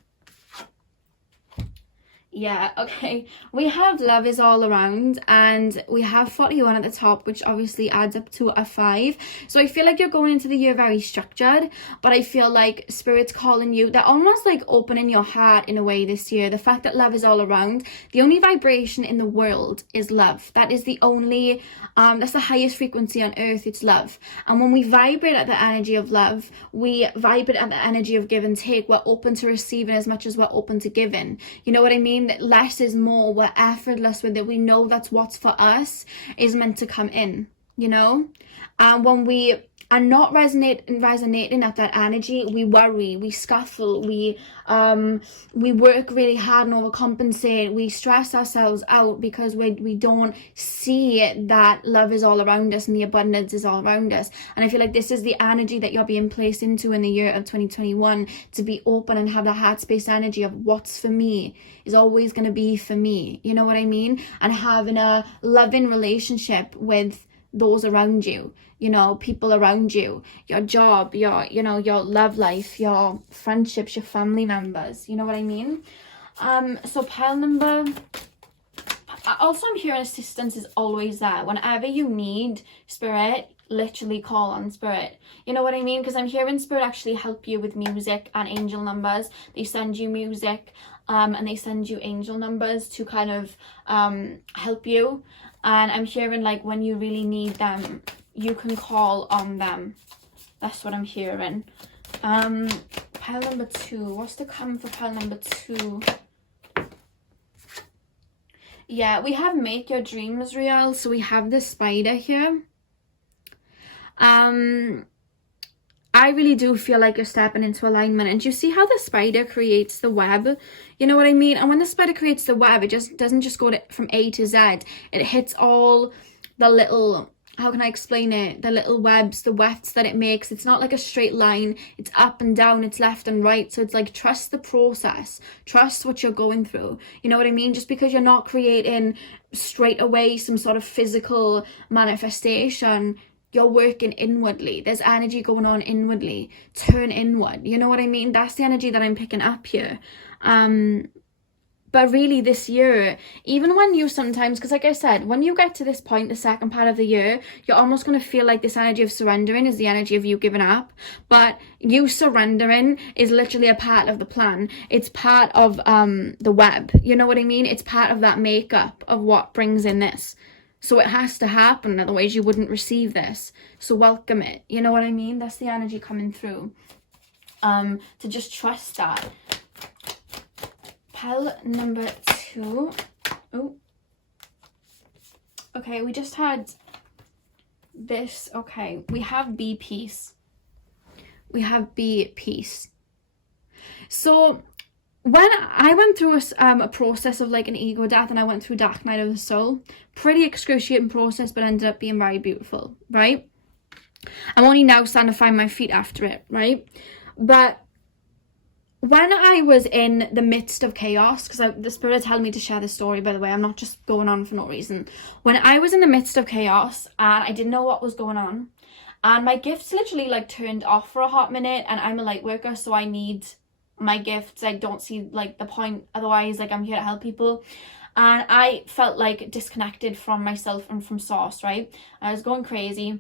Yeah, okay. We have love is all around, and we have 41 at the top, which obviously adds up to a 5. So I feel like you're going into the year very structured, but I feel like Spirit's calling you. They're almost like opening your heart in a way this year. The fact that love is all around. The only vibration in the world is love. That is the only, that's the highest frequency on earth. It's love. And when we vibrate at the energy of love, we vibrate at the energy of give and take. We're open to receiving as much as we're open to giving. You know what I mean? That less is more. We're effortless with it. We know that's what's for us is meant to come in, you know? And when we are not resonating at that energy, we worry, we scuffle, we work really hard and overcompensate, we stress ourselves out because we don't see that love is all around us and the abundance is all around us. And I feel like this is the energy that you're being placed into in the year of 2021, to be open and have the heart space energy of what's for me is always going to be for me, you know what I mean? And having a loving relationship with those around you, you know, people around you, your job, your love life, your friendships, your family members, you know what I mean? So pile number, also I'm hearing assistance is always there. Whenever you need Spirit, literally call on Spirit, you know what I mean? Because I'm hearing Spirit actually help you with music and angel numbers. They send you music and they send you angel numbers to kind of help you. And I'm hearing like when you really need them, you can call on them. That's what I'm hearing. Pile number 2. What's to come for pile number 2? Yeah, we have make your dreams real. So we have the spider here. I really do feel like you're stepping into alignment. And you see how the spider creates the web? You know what I mean? And when the spider creates the web, it just doesn't just go from A to Z. It hits all the little, how can I explain it? The little webs, the wefts that it makes. It's not like a straight line. It's up and down. It's left and right. So it's like, trust the process. Trust what you're going through. You know what I mean? Just because you're not creating straight away some sort of physical manifestation, you're working inwardly. There's energy going on inwardly. Turn inward. You know what I mean? That's the energy that I'm picking up here. But But really this year, even when you sometimes, because like I said, when you get to this point, the second part of the year, you're almost going to feel like this energy of surrendering is the energy of you giving up. But you surrendering is literally a part of the plan. It's part of the web. You know what I mean? It's part of that makeup of what brings in this. So it has to happen, otherwise you wouldn't receive this. So welcome it. You know what I mean? That's the energy coming through. To just trust that. Pile number 2. Oh. Okay, we just had this. Okay, we have be peace. We have be peace. So when I went through a process of like an ego death, and I went through dark night of the soul, pretty excruciating process, but ended up being very beautiful, right? I'm only now starting to find my feet after it, right? But when I was in the midst of chaos, because the spirit telling me to share this story, by the way, I'm not just going on for no reason. When I was in the midst of chaos and I didn't know what was going on, and my gifts literally like turned off for a hot minute, and I'm a light worker, so I need my gifts. I don't see like the point otherwise, like I'm here to help people. And I felt like disconnected from myself and from source, right? I was going crazy,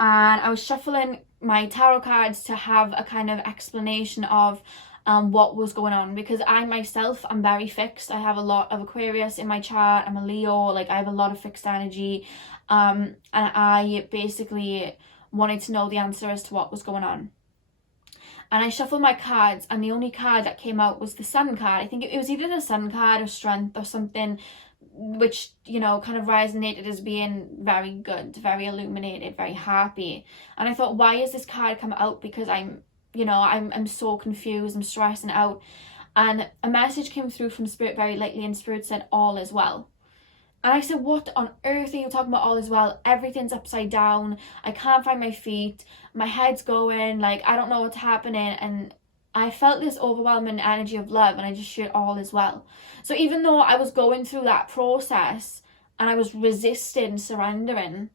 and I was shuffling my tarot cards to have a kind of explanation of what was going on, because I myself am very fixed. I have a lot of Aquarius in my chart. I'm a Leo, like I have a lot of fixed energy, and I basically wanted to know the answer as to what was going on. And I shuffled my cards, and the only card that came out was the Sun card. I think it was either the Sun card or Strength or something, which, you know, kind of resonated as being very good, very illuminated, very happy. And I thought, why is this card come out? Because I'm so confused, I'm stressing out. And a message came through from Spirit very lightly, and Spirit said, all is well. And I said, what on earth are you talking about, all is well? Everything's upside down. I can't find my feet. My head's going, like, I don't know what's happening. And I felt this overwhelming energy of love, and I just shared all is well. So even though I was going through that process and I was resisting surrendering,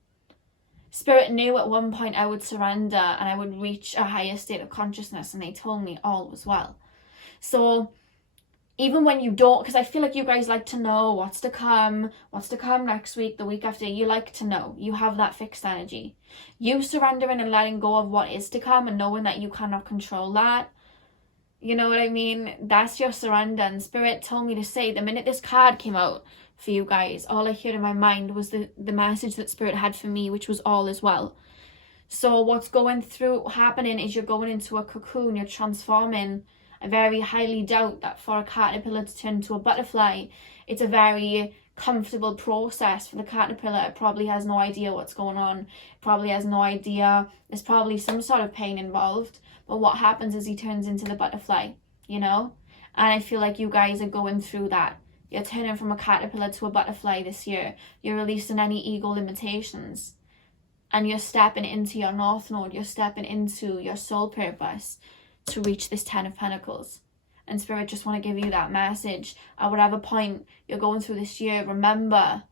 Spirit knew at one point I would surrender and I would reach a higher state of consciousness, and they told me all was well. So even when you don't, because I feel like you guys like to know what's to come next week, the week after, you like to know. You have that fixed energy. You surrendering and letting go of what is to come and knowing that you cannot control that. You know what I mean? That's your surrender. And Spirit told me to say, the minute this card came out for you guys, all I heard in my mind was the message that Spirit had for me, which was all is well. So what's happening is you're going into a cocoon, you're transforming. I very highly doubt that for a caterpillar to turn into a butterfly, it's a very comfortable process for the caterpillar. It probably has no idea what's going on. It probably has no idea. There's probably some sort of pain involved. But what happens is he turns into the butterfly, you know? And I feel like you guys are going through that. You're turning from a caterpillar to a butterfly this year. You're releasing any ego limitations. And you're stepping into your North Node. You're stepping into your soul purpose to reach this 10 of Pentacles. And Spirit just want to give you that message. At whatever point you're going through this year, remember,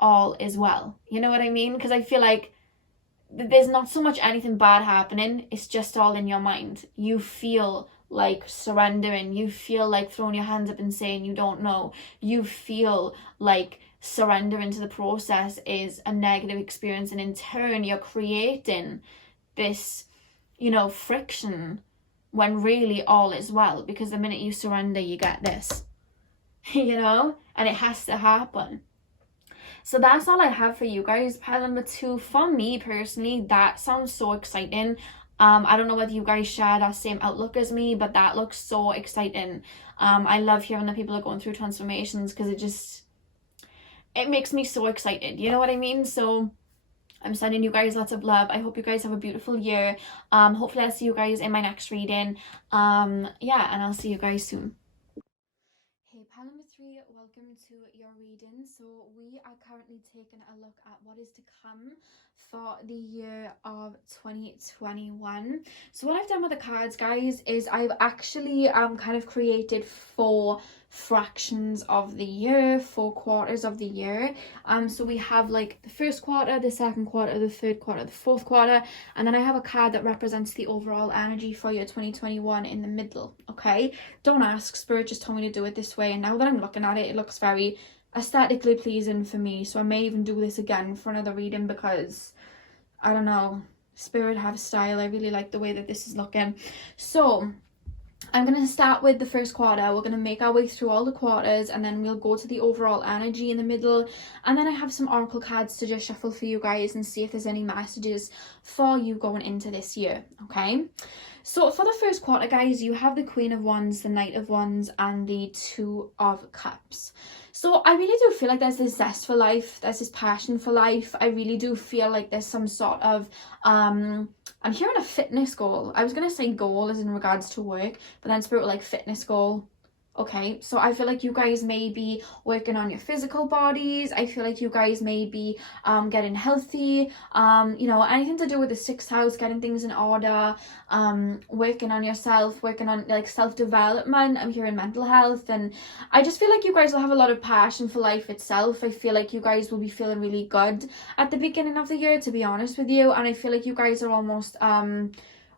all is well. You know what I mean? Because I feel like there's not so much anything bad happening. It's just all in your mind. You feel like surrendering. You feel like throwing your hands up and saying you don't know. You feel like surrendering to the process is a negative experience. And in turn, you're creating this, friction, when really all is well, because the minute you surrender, you get this, and it has to happen. So that's all I have for you guys. Pile number 2, for me personally, that sounds so exciting. I don't know whether you guys share that same outlook as me, but that looks so exciting. I love hearing that people are going through transformations, because it makes me so excited, you know what I mean? So I'm sending you guys lots of love. I hope you guys have a beautiful year. Hopefully I'll see you guys in my next reading. And I'll see you guys soon. Hey, pile number 3, welcome to your reading. So we are currently taking a look at what is to come for the year of 2021. So what I've done with the cards, guys, is I've actually kind of created 4 fractions of the year, 4 quarters of the year. So we have like the first quarter, the second quarter, the third quarter, the fourth quarter, and then I have a card that represents the overall energy for your 2021 in the middle. Okay, don't ask, Spirit just told me to do it this way, and now that I'm looking at it, it looks very aesthetically pleasing for me. So I may even do this again for another reading, because I don't know, Spirit have style. I really like the way that this is looking. So I'm going to start with the first quarter. We're going to make our way through all the quarters, and then we'll go to the overall energy in the middle. And then I have some oracle cards to just shuffle for you guys and see if there's any messages for you going into this year. Okay, so for the first quarter, guys, you have the Queen of Wands, the Knight of Wands, and the Two of Cups. So I really do feel like there's this zest for life, there's this passion for life. I really do feel like there's some sort of, I'm hearing a fitness goal. I was going to say goal as in regards to work, but then Spirit were like fitness goal. Okay, so I feel like you guys may be working on your physical bodies. I feel like you guys may be getting healthy, you know, anything to do with the 6th house, getting things in order, working on yourself, working on like self-development. I'm hearing mental health, and I just feel like you guys will have a lot of passion for life itself. I feel like you guys will be feeling really good at the beginning of the year, to be honest with you, and I feel like you guys are almost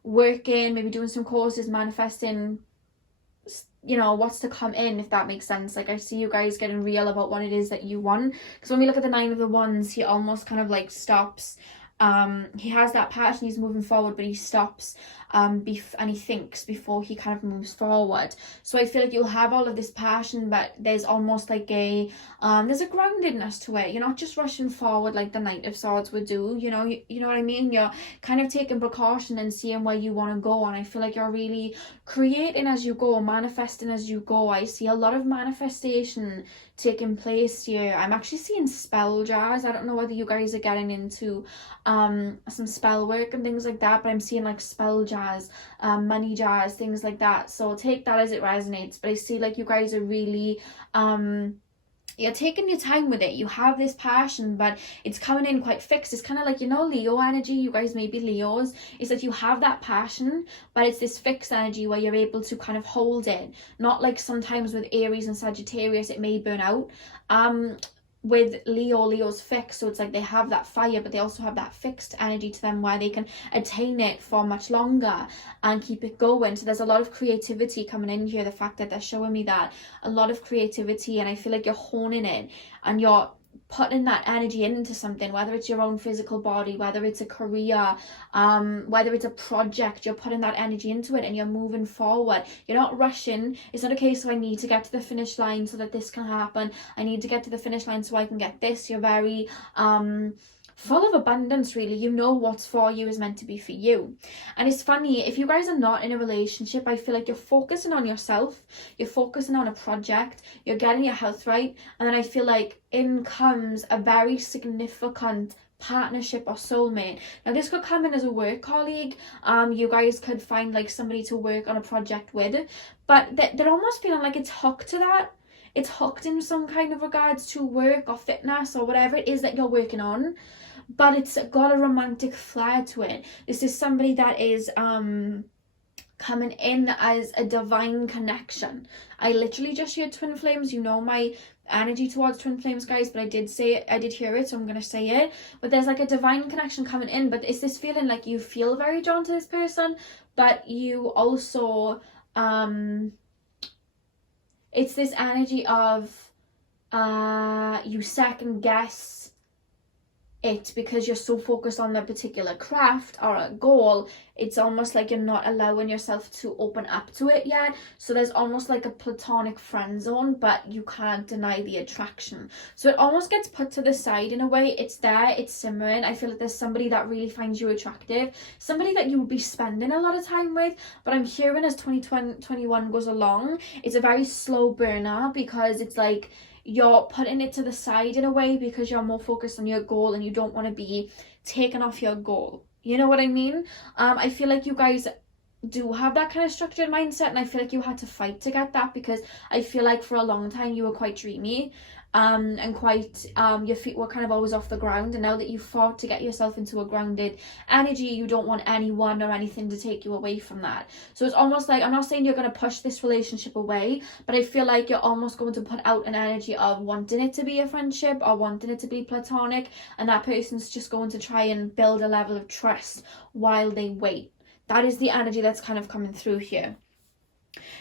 working, maybe doing some courses, manifesting, you know, what's to come in, if that makes sense. Like I see you guys getting real about what it is that you want, because when we look at the 9 of the Wands, he almost kind of like stops. He has that passion, he's moving forward, but he stops and he thinks before he kind of moves forward. So I feel like you'll have all of this passion, but there's almost like a there's a groundedness to it. You're not just rushing forward like the Knight of Swords would do, you know, you know what I mean? You're kind of taking precaution and seeing where you want to go, and I feel like you're really creating as you go, manifesting as you go. I see a lot of manifestation taking place here. I'm actually seeing spell jars. I don't know whether you guys are getting into some spell work and things like that, but I'm seeing like spell jars, money jars, things like that. So take that as it resonates. But I see like you guys are really you're taking your time with it. You have this passion, but it's coming in quite fixed. It's kind of like, you know, Leo energy. You guys may be Leos. It's that you have that passion, but it's this fixed energy where you're able to kind of hold it. Not like sometimes with Aries and Sagittarius, it may burn out. With Leo's fixed, so it's like they have that fire, but they also have that fixed energy to them where they can attain it for much longer and keep it going. So there's a lot of creativity coming in here. The fact that they're showing me that, a lot of creativity, and I feel like you're honing it and you're putting that energy into something, whether it's your own physical body, whether it's a career, whether it's a project. You're putting that energy into it and you're moving forward. You're not rushing. It's not a case of I need to get to the finish line so that this can happen. I need to get to the finish line so I can get this. You're very full of abundance, really. You know what's for you is meant to be for you. And it's funny, if you guys are not in a relationship, I feel like you're focusing on yourself, you're focusing on a project, you're getting your health right, and then I feel like in comes a very significant partnership or soulmate. Now this could come in as a work colleague. You guys could find like somebody to work on a project with, but they're almost feeling like it's hooked to that. It's hooked in some kind of regards to work or fitness or whatever it is that you're working on, but it's got a romantic flair to it. This is somebody that is coming in as a divine connection. I literally just heard twin flames. You know my energy towards twin flames, guys, but I did say it, I did hear it, so I'm gonna say it. But there's like a divine connection coming in, but it's this feeling like you feel very drawn to this person, but you also it's this energy of you second guess it because you're so focused on that particular craft or a goal. It's almost like you're not allowing yourself to open up to it yet. So there's almost like a platonic friend zone, but you can't deny the attraction. So it almost gets put to the side in a way. It's there, it's simmering. I feel like there's somebody that really finds you attractive, somebody that you will be spending a lot of time with. But I'm hearing as 2021 goes along, it's a very slow burner, because it's like you're putting it to the side in a way because you're more focused on your goal and you don't want to be taken off your goal. You know what I mean? I feel like you guys do have that kind of structured mindset, and I feel like you had to fight to get that, because I feel like for a long time you were quite dreamy, and quite your feet were kind of always off the ground, and now that you've fought to get yourself into a grounded energy, you don't want anyone or anything to take you away from that. So it's almost like, I'm not saying you're going to push this relationship away, but I feel like you're almost going to put out an energy of wanting it to be a friendship or wanting it to be platonic, and that person's just going to try and build a level of trust while they wait. That is the energy that's kind of coming through here.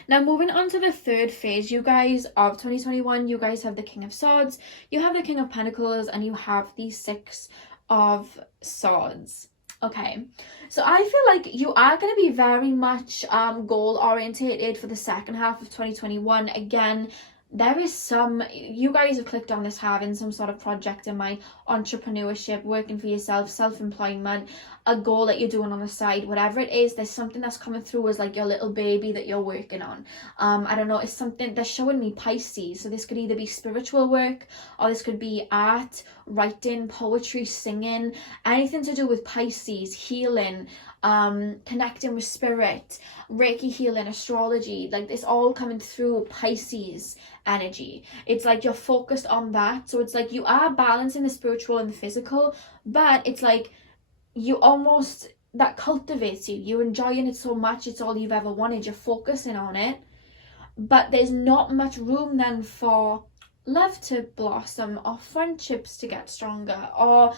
Now, moving on to the third phase, you guys, of 2021, you guys have the King of Swords, you have the King of Pentacles, and you have the Six of Swords. Okay, so I feel like you are going to be very much goal orientated for the second half of 2021. Again, there is some, you guys have clicked on this having some sort of project in mind, entrepreneurship, working for yourself, self-employment, a goal that you're doing on the side, whatever it is, there's something that's coming through as like your little baby that you're working on. I don't know, it's something they're showing me, Pisces, so this could either be spiritual work, or this could be art, writing, poetry, singing, anything to do with Pisces, healing, connecting with spirit, Reiki healing, astrology, like it's all coming through Pisces energy. It's like you're focused on that, so it's like you are balancing the spiritual and the physical, but it's like you almost, that cultivates you, you're enjoying it so much, it's all you've ever wanted, you're focusing on it, but there's not much room then for love to blossom, or friendships to get stronger, or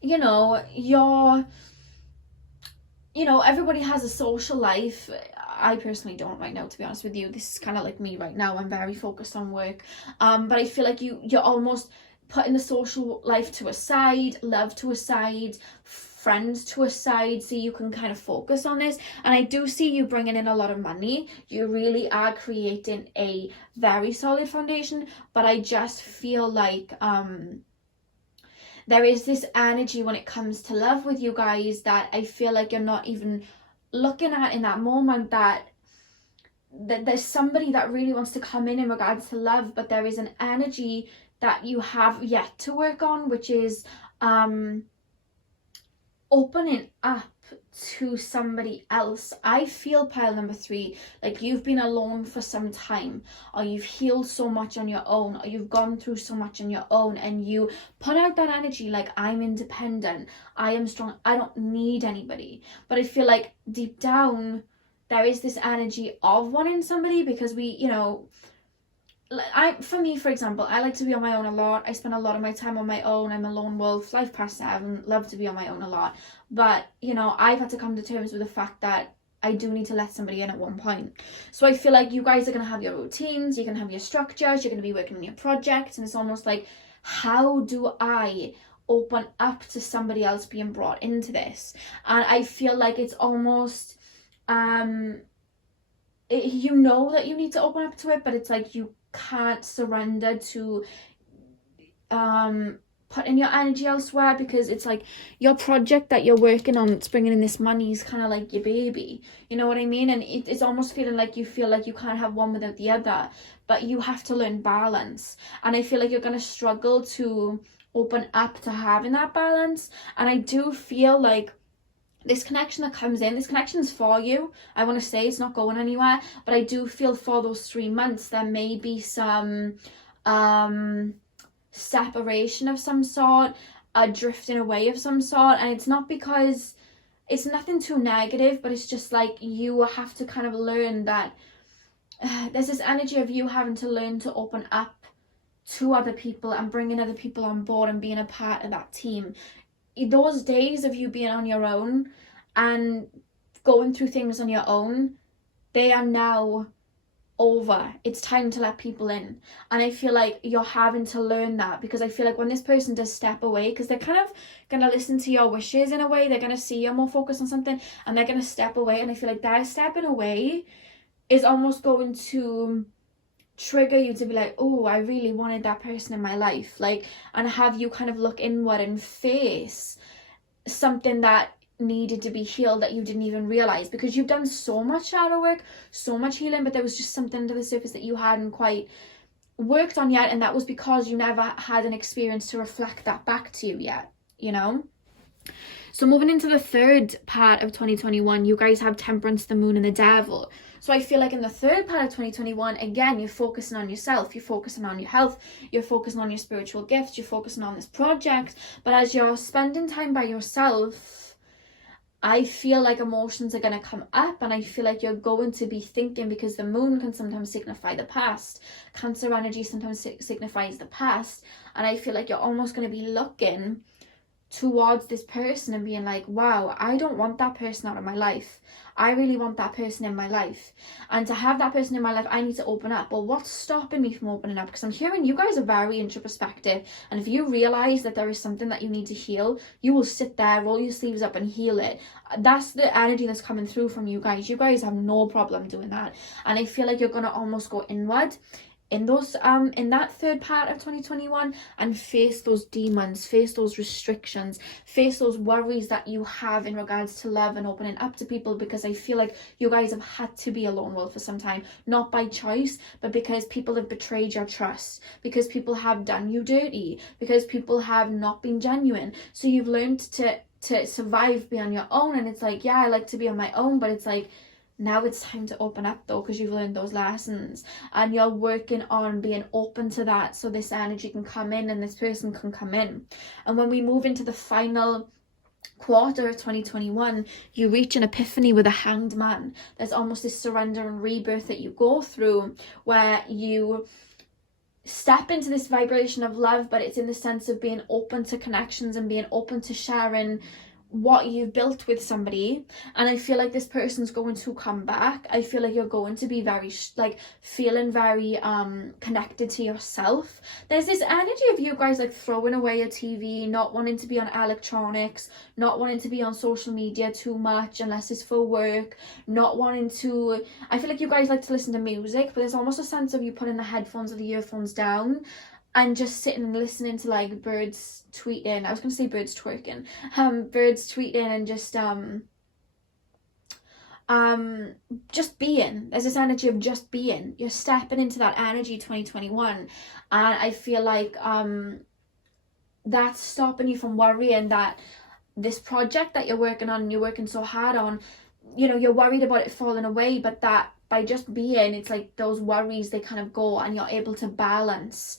you know, everybody has a social life. I personally don't right now, to be honest with you. This is kind of like me right now. I'm very focused on work. But I feel like you're almost putting the social life to a side, love to a side, friends to a side, so you can kind of focus on this. And I do see you bringing in a lot of money. You really are creating a very solid foundation. But I just feel like there is this energy when it comes to love with you guys that I feel like you're not even looking at in that moment, that there's somebody that really wants to come in regards to love, but there is an energy that you have yet to work on, which is opening up to somebody else. I feel, pile number 3, like you've been alone for some time, or you've healed so much on your own, or you've gone through so much on your own, and you put out that energy like, I'm independent, I am strong, I don't need anybody. But I feel like deep down there is this energy of wanting somebody, because for me, for example, I like to be on my own a lot. I spend a lot of my time on my own. I'm a lone wolf, life past 7, love to be on my own a lot. But, I've had to come to terms with the fact that I do need to let somebody in at one point. So I feel like you guys are going to have your routines, you're going to have your structures, you're going to be working on your projects, and it's almost like, how do I open up to somebody else being brought into this? And I feel like it's almost, that you need to open up to it, but it's like you can't surrender to putting your energy elsewhere, because it's like your project that you're working on that's bringing in this money is kind of like your baby, you know what I mean? And it's almost feeling like you feel like you can't have one without the other, but you have to learn balance. And I feel like you're going to struggle to open up to having that balance. And I do feel like this connection that comes in, this connection is for you. I want to say it's not going anywhere, but I do feel for those 3 months there may be some separation of some sort, a drifting away of some sort. And it's not because it's nothing too negative, but it's just like you have to kind of learn that there's this energy of you having to learn to open up to other people and bringing other people on board and being a part of that team. Those days of you being on your own and going through things on your own, they are now over. It's time to let people in. And I feel like you're having to learn that, because I feel like when this person does step away, because they're kind of going to listen to your wishes in a way, they're going to see you're more focused on something and they're going to step away, and I feel like their stepping away is almost going to trigger you to be like, oh, I really wanted that person in my life, like, and have you kind of look inward and face something that needed to be healed that you didn't even realize, because you've done so much shadow work, so much healing, but there was just something under the surface that you hadn't quite worked on yet, and that was because you never had an experience to reflect that back to you yet, So moving into the third part of 2021, you guys have Temperance, the Moon, and the Devil. So I feel like in the third part of 2021, again, you're focusing on yourself, you're focusing on your health, you're focusing on your spiritual gifts, you're focusing on this project. But as you're spending time by yourself, I feel like emotions are going to come up, and I feel like you're going to be thinking, because the moon can sometimes signify the past. Cancer energy sometimes signifies the past. And I feel like you're almost going to be looking towards this person and being like, wow, I don't want that person out of my life. I really want that person in my life. And to have that person in my life, I need to open up. Well, what's stopping me from opening up? Because I'm hearing you guys are very introspective. And if you realize that there is something that you need to heal, you will sit there, roll your sleeves up and heal it. That's the energy that's coming through from you guys. You guys have no problem doing that. And I feel like you're going to almost go inward in those in that third part of 2021 and face those demons, face those restrictions, face those worries that you have in regards to love and opening up to people. Because I feel like you guys have had to be a lone wolf for some time, not by choice, but because people have betrayed your trust, because people have done you dirty, because people have not been genuine. So you've learned to survive, be on your own. And it's like, yeah, I like to be on my own, but it's like, now it's time to open up though, because you've learned those lessons and you're working on being open to that, so this energy can come in and this person can come in. And when we move into the final quarter of 2021, you reach an epiphany with a Hanged Man. There's almost this surrender and rebirth that you go through, where you step into this vibration of love, but it's in the sense of being open to connections and being open to sharing what you've built with somebody. And I feel like this person's going to come back. I feel like you're going to be very feeling very connected to yourself. There's this energy of you guys like throwing away your TV, not wanting to be on electronics, not wanting to be on social media too much unless it's for work, not wanting to, I feel like you guys like to listen to music, but there's almost a sense of you putting the headphones or the earphones down and just sitting and listening to like birds tweeting. I was going to say birds twerking. Birds tweeting and just being. There's this energy of just being. You're stepping into that energy 2021. And I feel like that's stopping you from worrying that this project that you're working on and you're working so hard on, you know, you're worried about it falling away, but that by just being, it's like those worries, they kind of go and you're able to balance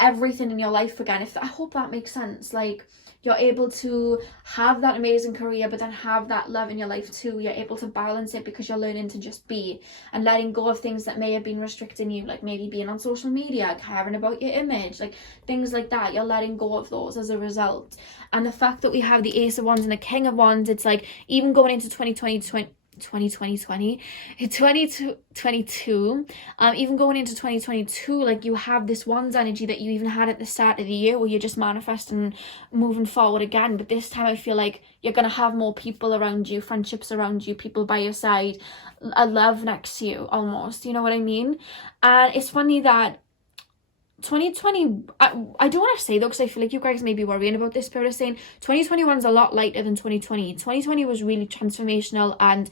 everything in your life again. I hope that makes sense. Like, you're able to have that amazing career, but then have that love in your life too. You're able to balance it because you're learning to just be and letting go of things that may have been restricting you, like maybe being on social media, caring about your image, like things like that. You're letting go of those as a result. And the fact that we have the Ace of Wands and the King of Wands, it's like even going into 2022, even going into 2022, like you have this Wands energy that you even had at the start of the year, where you're just manifesting, moving forward again. But this time I feel like you're going to have more people around you, friendships around you, people by your side, a love next to you almost, you know what I mean? And it's funny that 2020, I don't want to say though, because I feel like you guys may be worrying about this, but I was saying 2021 is a lot lighter than 2020. 2020 was really transformational and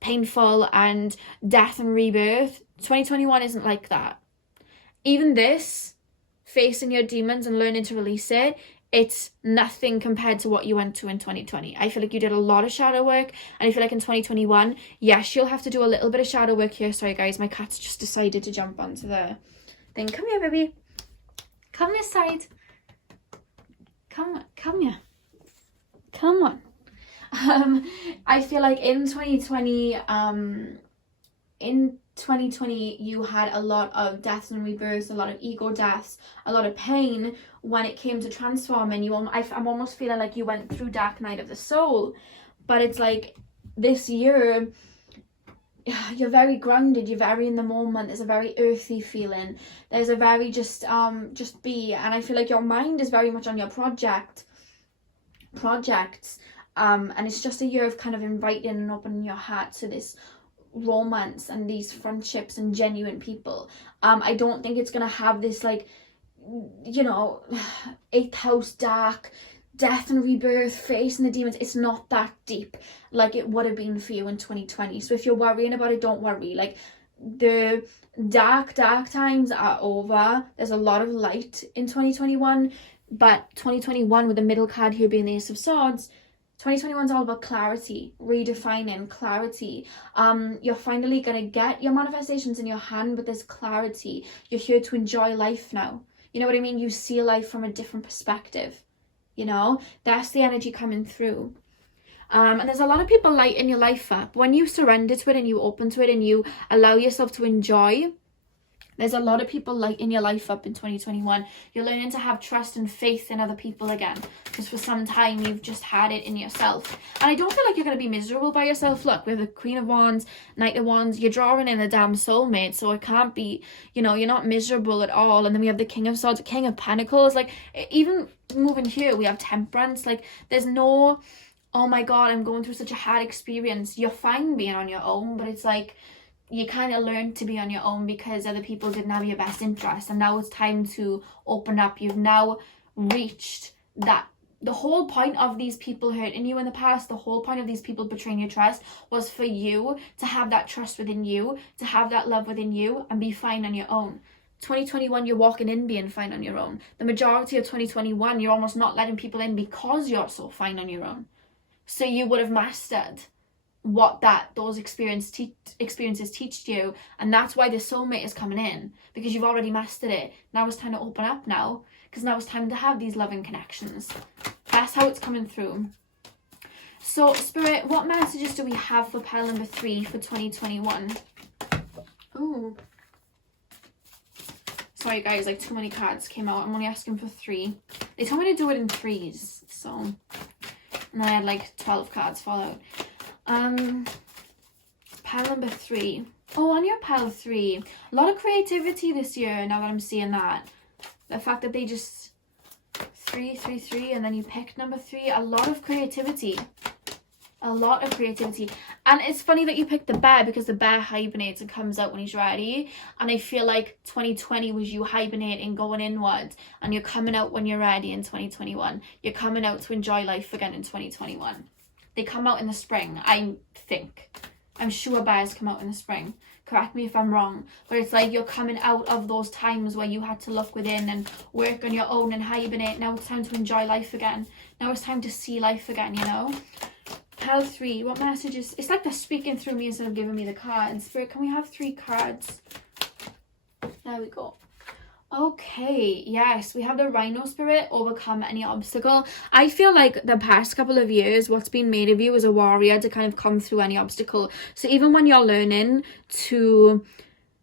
painful and death and rebirth. 2021 isn't like that. Even this, facing your demons and learning to release it, it's nothing compared to what you went to in 2020. I feel like you did a lot of shadow work, and I feel like in 2021, yes, you'll have to do a little bit of shadow work here. Sorry guys, my cat's just decided to jump onto the thing. Come here, baby. Come this side. Come here. Come on. I feel like in 2020, you had a lot of deaths and rebirths, a lot of ego deaths, a lot of pain when it came to transforming. I'm almost feeling like you went through dark night of the soul. But it's like this year, you're very grounded, you're very in the moment. There's a very earthy feeling, there's a very just be. And I feel like your mind is very much on your projects, and it's just a year of kind of inviting and opening your heart to this romance and these friendships and genuine people. I don't think it's gonna have this like, you know, 8th house dark death and rebirth, facing the demons. It's not that deep like it would have been for you in 2020. So if you're worrying about it, don't worry. Like, the dark times are over. There's a lot of light in 2021, but 2021 with the middle card here being the Ace of Swords, 2021 is all about clarity, redefining clarity. You're finally going to get your manifestations in your hand, but there's clarity. You're here to enjoy life now. You know what I mean? You see life from a different perspective. You know, that's the energy coming through. And there's a lot of people lighting your life up. When you surrender to it and you open to it and you allow yourself to enjoy, there's a lot of people lighting your life up in 2021. You're learning to have trust and faith in other people again. Because for some time, you've just had it in yourself. And I don't feel like you're going to be miserable by yourself. Look, we have the Queen of Wands, Knight of Wands. You're drawing in a damn soulmate. So it can't be, you know, you're not miserable at all. And then we have the King of Swords, King of Pentacles. Like, even moving here, we have Temperance. Like, there's no, oh my God, I'm going through such a hard experience. You're fine being on your own. But it's like, you kind of learned to be on your own because other people didn't have your best interest, and now it's time to open up. You've now reached that. The whole point of these people hurting you in the past, the whole point of these people betraying your trust was for you to have that trust within you, to have that love within you, and be fine on your own. 2021, you're walking in being fine on your own. The majority of 2021, you're almost not letting people in because you're so fine on your own. So you would have mastered what those experiences teach you, and that's why the soulmate is coming in, because you've already mastered it. Now it's time to open up now, because now it's time to have these loving connections. That's how it's coming through. So Spirit, what messages do we have for pile number 3 for 2021? Oh, sorry guys, like too many cards came out. I'm only asking for 3. They told me to do it in 3s, so, and I had like 12 cards fall out. Pile number 3. Oh, on your pile 3, a lot of creativity this year. Now that I'm seeing that, the fact that they just 3, 3, 3, and then you picked number 3. A lot of creativity. And it's funny that you picked the bear, because the bear hibernates and comes out when he's ready. And I feel like 2020 was you hibernating, going inwards, and you're coming out when you're ready in 2021. You're coming out to enjoy life again in 2021. They come out in the spring, I think. I'm sure bears come out in the spring. Correct me if I'm wrong. But it's like you're coming out of those times where you had to look within and work on your own and hibernate. Now it's time to enjoy life again. Now it's time to see life again, you know? Pile 3, what messages? It's like they're speaking through me instead of giving me the cards. Spirit, can we have 3 cards? There we go. Okay, yes, we have the Rhino Spirit, overcome any obstacle. I feel like the past couple of years, what's been made of you as a warrior to kind of come through any obstacle. So even when you're learning to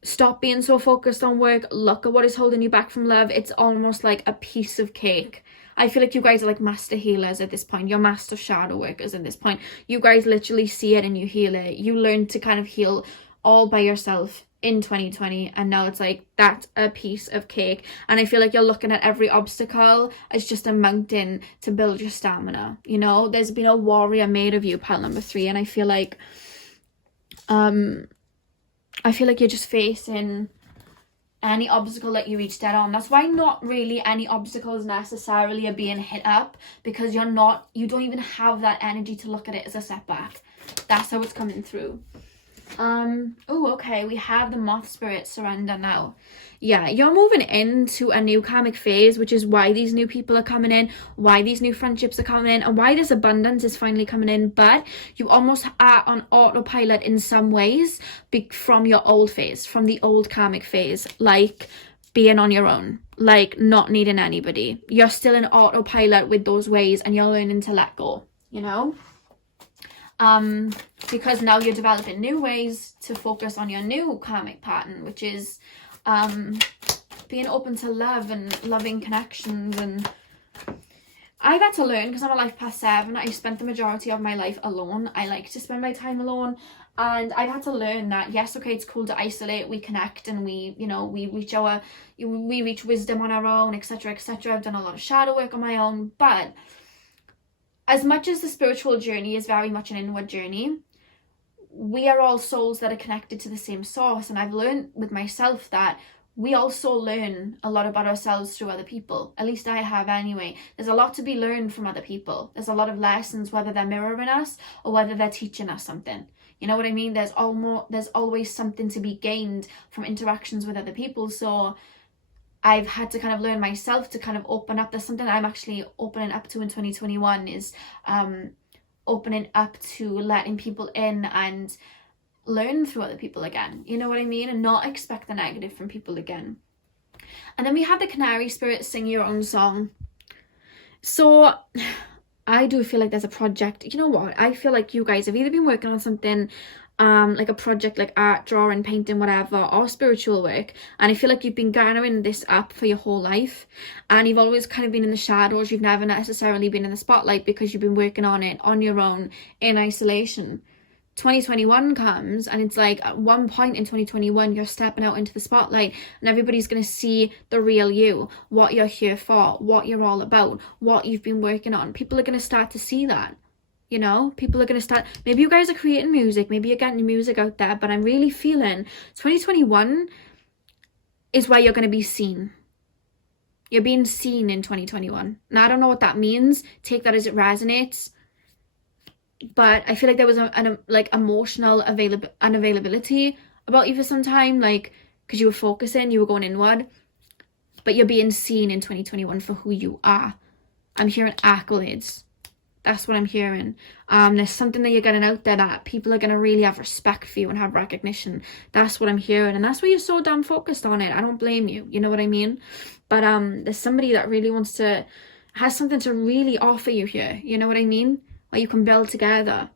stop being so focused on work, look at what is holding you back from love, it's almost like a piece of cake. I feel like you guys are like master healers at this point. You're master shadow workers at this point. You guys literally see it and you heal it. You learn to kind of heal all by yourself in 2020, and now it's like that's a piece of cake. And I feel like you're looking at every obstacle as just a mountain to build your stamina. You know, there's been a warrior made of you, pile number 3, and I feel like you're just facing any obstacle that you reach dead on. That's why not really any obstacles necessarily are being hit up, because you don't even have that energy to look at it as a setback. That's how it's coming through. Oh, okay, we have the Moth Spirit, surrender now. Yeah, you're moving into a new karmic phase, which is why these new people are coming in, why these new friendships are coming in, and why this abundance is finally coming in. But you almost are on autopilot in some ways from your old phase, from the old karmic phase, like being on your own, like not needing anybody. You're still in autopilot with those ways, and you're learning to let go, you know? Because now you're developing new ways to focus on your new karmic pattern, which is being open to love and loving connections. And I've had to learn, because I'm a life path 7, I spent the majority of my life alone. I like to spend my time alone, and I've had to learn that yes, okay, it's cool to isolate, we connect, and we reach wisdom on our own, etc, etc. I've done a lot of shadow work on my own, but as much as the spiritual journey is very much an inward journey, we are all souls that are connected to the same source. And I've learned with myself that we also learn a lot about ourselves through other people. At least I have anyway. There's a lot to be learned from other people. There's a lot of lessons, whether they're mirroring us or whether they're teaching us something. You know what I mean? There's always something to be gained from interactions with other people. So I've had to kind of learn myself to kind of open up. There's something I'm actually opening up to in 2021 is opening up to letting people in and learn through other people again, you know what I mean, and not expect the negative from people again. And then we have the Canary Spirit, sing your own song. So I do feel like there's a project, you know what, I feel like you guys have either been working on something like a project like art, drawing, painting, whatever, or spiritual work, and I feel like you've been garnering this up for your whole life, and you've always kind of been in the shadows. You've never necessarily been in the spotlight because you've been working on it on your own in isolation. 2021 comes, and it's like at one point in 2021 you're stepping out into the spotlight, and everybody's going to see the real you, what you're here for, what you're all about, what you've been working on. People are going to start to see that. You know, people are going to start, maybe you guys are creating music, maybe you're getting your music out there, but I'm really feeling 2021 is where you're going to be seen. You're being seen in 2021. Now, I don't know what that means. Take that as it resonates. But I feel like there was an like emotional unavailability about you for some time, like, because you were focusing, you were going inward. But you're being seen in 2021 for who you are. I'm hearing accolades. That's what I'm hearing. There's something that you're getting out there that people are going to really have respect for you and have recognition. That's what I'm hearing. And that's why you're so damn focused on it. I don't blame you. You know what I mean? But there's somebody that really has something to really offer you here. You know what I mean? Where you can build together.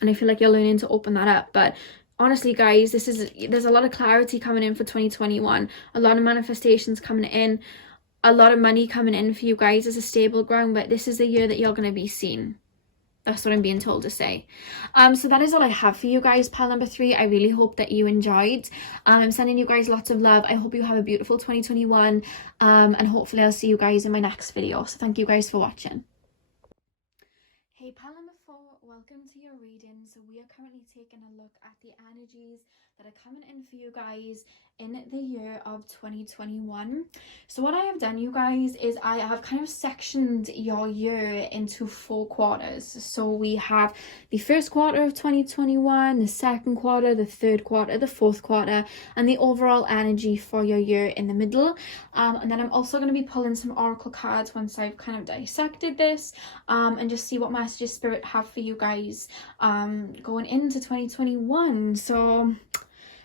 And I feel like you're learning to open that up. But honestly, guys, there's a lot of clarity coming in for 2021. A lot of manifestations coming in. A lot of money coming in for you guys as a stable ground, but this is the year that you're going to be seen. That's what I'm being told to say. So that is all I have for you guys, pile number 3. I really hope that you enjoyed. I'm sending you guys lots of love. I hope you have a beautiful 2021, and hopefully I'll see you guys in my next video. So thank you guys for watching. Hey, pile number 4, welcome to your reading. So we are currently taking a look at the energies that are coming in for you guys in the year of 2021. So what I have done, you guys, is I have kind of sectioned your year into 4 quarters. So we have the first quarter of 2021, the second quarter, the third quarter, the fourth quarter, and the overall energy for your year in the middle. And then I'm also going to be pulling some oracle cards once I've kind of dissected this, and just see what messages spirit have for you guys going into 2021. So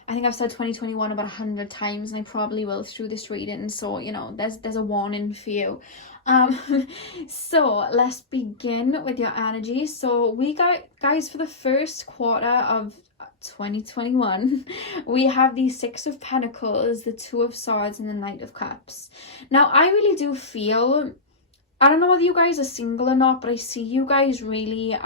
I think I've said 2021 about 100 times, and I probably will through this reading. So, you know, there's a warning for you. So let's begin with your energy. So we got, guys, for the first quarter of 2021, we have the 6 of Pentacles, the 2 of Swords, and the Knight of Cups. Now, I really do feel, I don't know whether you guys are single or not, but I see you guys really,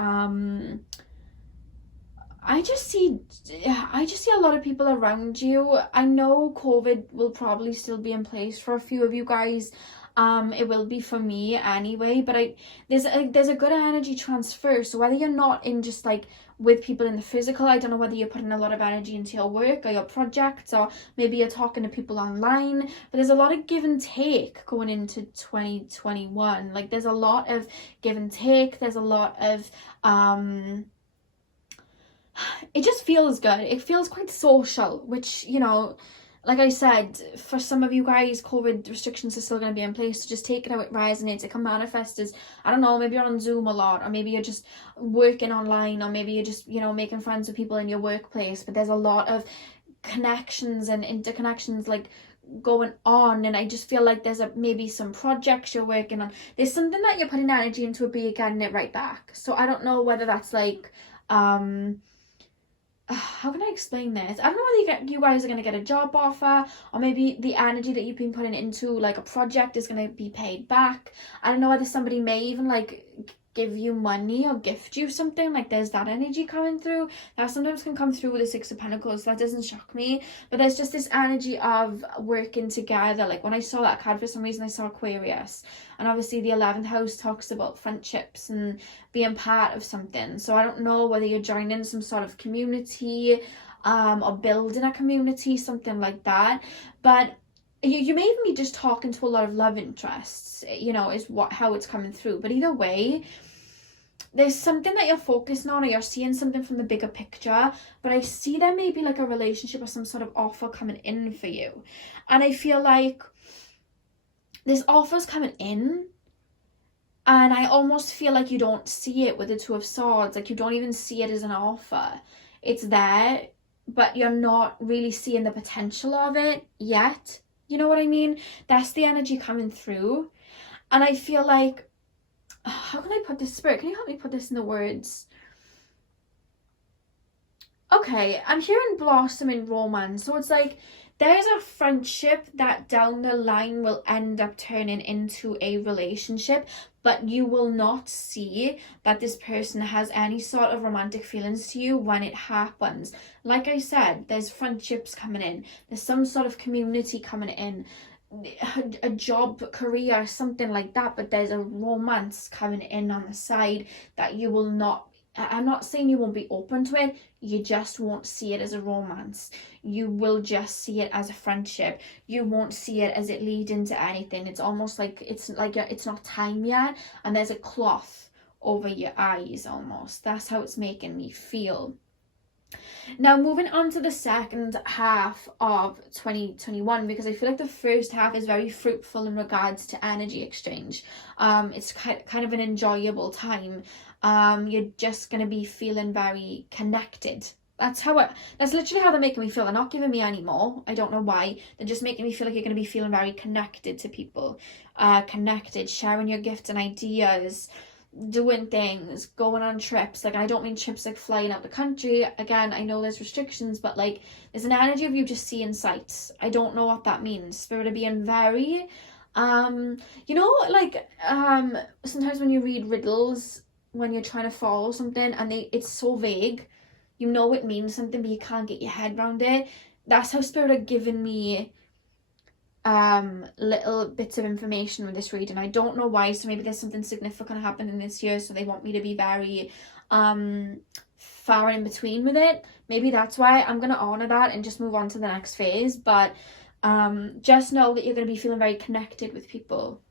I just see a lot of people around you. I know COVID will probably still be in place for a few of you guys. It will be for me anyway, but there's a good energy transfer. So whether you're not in just like with people in the physical, I don't know whether you're putting a lot of energy into your work or your projects, or maybe you're talking to people online, but there's a lot of give and take going into 2021. Like, there's a lot of give and take. There's a lot of it just feels good. It feels quite social, which, you know, like I said, for some of you guys, COVID restrictions are still going to be in place, so just take it how it resonates. It can manifest as, I don't know, maybe you're on Zoom a lot, or maybe you're just working online, or maybe you're just, you know, making friends with people in your workplace, but there's a lot of connections and interconnections, like, going on, and I just feel like there's maybe some projects you're working on. There's something that you're putting energy into, but you're getting it right back. So I don't know whether that's like, how can I explain this? I don't know whether you guys are going to get a job offer, or maybe the energy that you've been putting into like a project is going to be paid back. I don't know whether somebody may even like give you money or gift you something. Like, there's that energy coming through. That sometimes can come through with the 6 of Pentacles. That doesn't shock me, but there's just this energy of working together. Like, when I saw that card, for some reason I saw Aquarius, and obviously the 11th house talks about friendships and being part of something. So I don't know whether you're joining some sort of community, or building a community, something like that. But you may even be just talking to a lot of love interests, you know, is how it's coming through. But either way, there's something that you're focusing on, or you're seeing something from the bigger picture. But I see there may be like a relationship or some sort of offer coming in for you. And I feel like this offer's coming in, And I almost feel like you don't see it with the Two of Swords. Like, you don't even see it as an offer. It's there, but you're not really seeing the potential of it yet. You know what I mean? That's the energy coming through. And I feel like, how can I put this, Spirit? Can you help me put this in the words? Okay, I'm hearing blossoming romance. So it's like, there's a friendship that down the line will end up turning into a relationship, but you will not see that this person has any sort of romantic feelings to you when it happens. Like I said, there's friendships coming in, there's some sort of community coming in, a job, career, something like that, but there's a romance coming in on the side that you will not, I'm not saying you won't be open to it, you just won't see it as a romance. You will just see it as a friendship. You won't see it as it leading to anything. It's almost like it's not time yet, and there's a cloth over your eyes almost. That's how it's making me feel. Now, moving on to the second half of 2021, because I feel like the first half is very fruitful in regards to energy exchange. It's kind of an enjoyable time. You're just going to be feeling very connected. That's literally how they're making me feel. They're not giving me any more. I don't know why. They're just making me feel like you're going to be feeling very connected to people. Connected, sharing your gifts and ideas, doing things, going on trips. Like, I don't mean trips like flying out the country. Again, I know there's restrictions, but like, there's an energy of you just seeing sights. I don't know what that means. Spirit of being very, you know, like, sometimes when you read riddles, when you're trying to follow something and it's so vague, you know it means something, but you can't get your head around it. That's how Spirit are giving me little bits of information with this reading. I don't know why, so maybe there's something significant happening this year, so they want me to be very far in between with it. Maybe that's why. I'm going to honor that and just move on to the next phase, but just know that you're going to be feeling very connected with people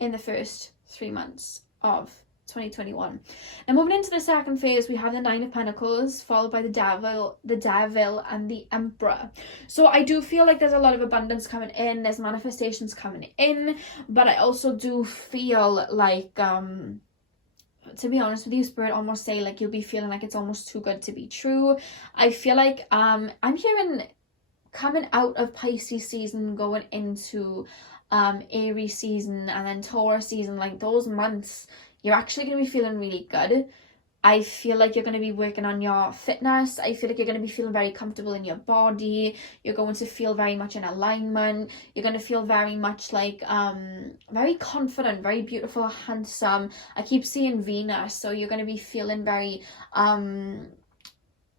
in the first 3 months of 2021. Now, moving into the second phase, we have the Nine of Pentacles, followed by the Devil, and the Emperor. So I do feel like there's a lot of abundance coming in, there's manifestations coming in, but I also do feel like, to be honest with you, Spirit almost say like you'll be feeling like it's almost too good to be true. I feel like I'm hearing coming out of Pisces season, going into Aries season, and then Taurus season, like those months, you're actually going to be feeling really good. I feel like you're going to be working on your fitness. I feel like you're going to be feeling very comfortable in your body. You're going to feel very much in alignment. You're going to feel very much like very confident, very beautiful, handsome. I keep seeing Venus, so you're going to be feeling very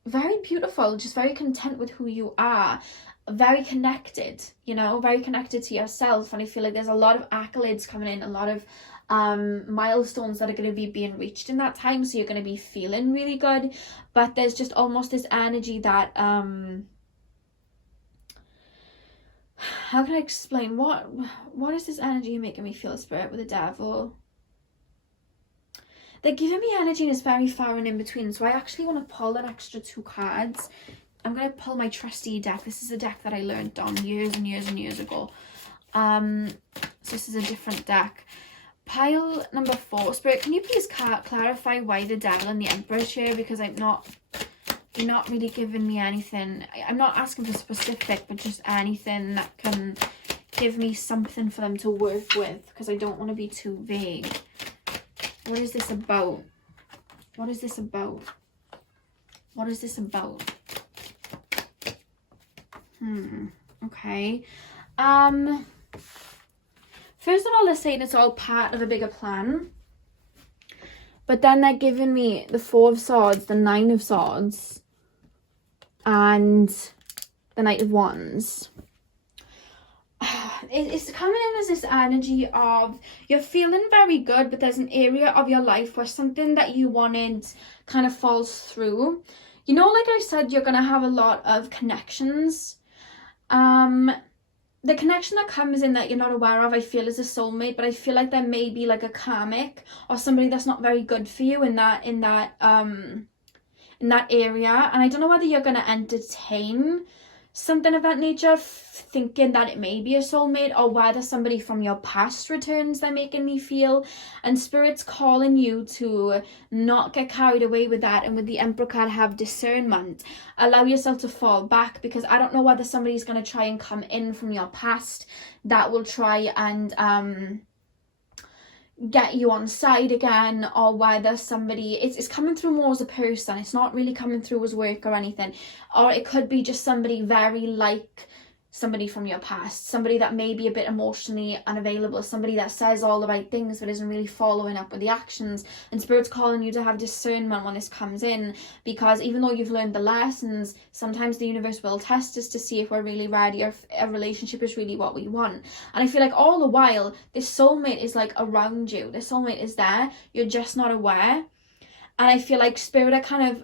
very beautiful, just very content with who you are. Very connected, you know, very connected to yourself. And I feel like there's a lot of accolades coming in, a lot of milestones that are going to be being reached in that time, so you're going to be feeling really good. But there's just almost this energy that how can I explain what is this energy making me feel, Spirit, with the Devil? They're giving me energy and it's very far and in between, so I actually want to pull an extra 2 cards. I'm going to pull my trusty deck. This is a deck that I learned on years and years and years ago. So this is a different deck. Pile number 4. Spirit, can you please clarify why the Devil and the Emperor is here? Because you're not really giving me anything. I'm not asking for specific, but just anything that can give me something for them to work with, because I don't want to be too vague. What is this about? What is this about? What is this about? Okay. First of all, they're saying it's all part of a bigger plan. But then they're giving me the 4 of Swords, the 9 of Swords, and the Knight of Wands. It's coming in as this energy of you're feeling very good, but there's an area of your life where something that you wanted kind of falls through. You know, like I said, you're going to have a lot of connections. The connection that comes in that you're not aware of, I feel, is a soulmate, but I feel like there may be like a karmic or somebody that's not very good for you in that area. And I don't know whether you're going to entertain something of that nature, thinking that it may be a soulmate, or whether somebody from your past returns, they're making me feel. And Spirit's calling you to not get carried away with that, and with the Emperor card, have discernment. Allow yourself to fall back, because I don't know whether somebody's going to try and come in from your past that will try and get you on side again, or whether somebody it's coming through more as a person. It's not really coming through as work or anything. Or it could be just somebody very like somebody from your past, somebody that may be a bit emotionally unavailable, somebody that says all the right things but isn't really following up with the actions. And Spirit's calling you to have discernment when this comes in, because even though you've learned the lessons, sometimes the universe will test us to see if we're really ready, or if a relationship is really what we want. And I feel like all the while this soulmate is like around you, this soulmate is there, you're just not aware. And I feel like Spirit are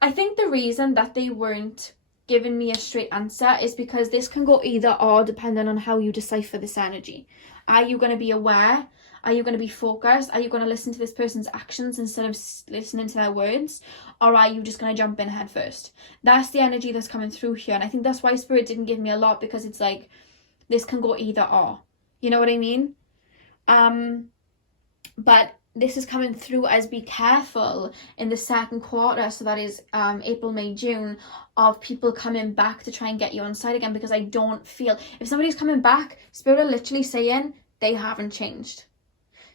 I think the reason that they weren't giving me a straight answer is because this can go either or, depending on how you decipher this energy. Are you going to be aware? Are you going to be focused? Are you going to listen to this person's actions instead of listening to their words? Or are you just going to jump in head first? That's the energy that's coming through here. And I think that's why Spirit didn't give me a lot, because it's like, this can go either or. You know what I mean? But this is coming through as be careful in the second quarter, so that is April, May, June, of people coming back to try and get you on side again, because I don't feel, if somebody's coming back, Spirit are literally saying they haven't changed.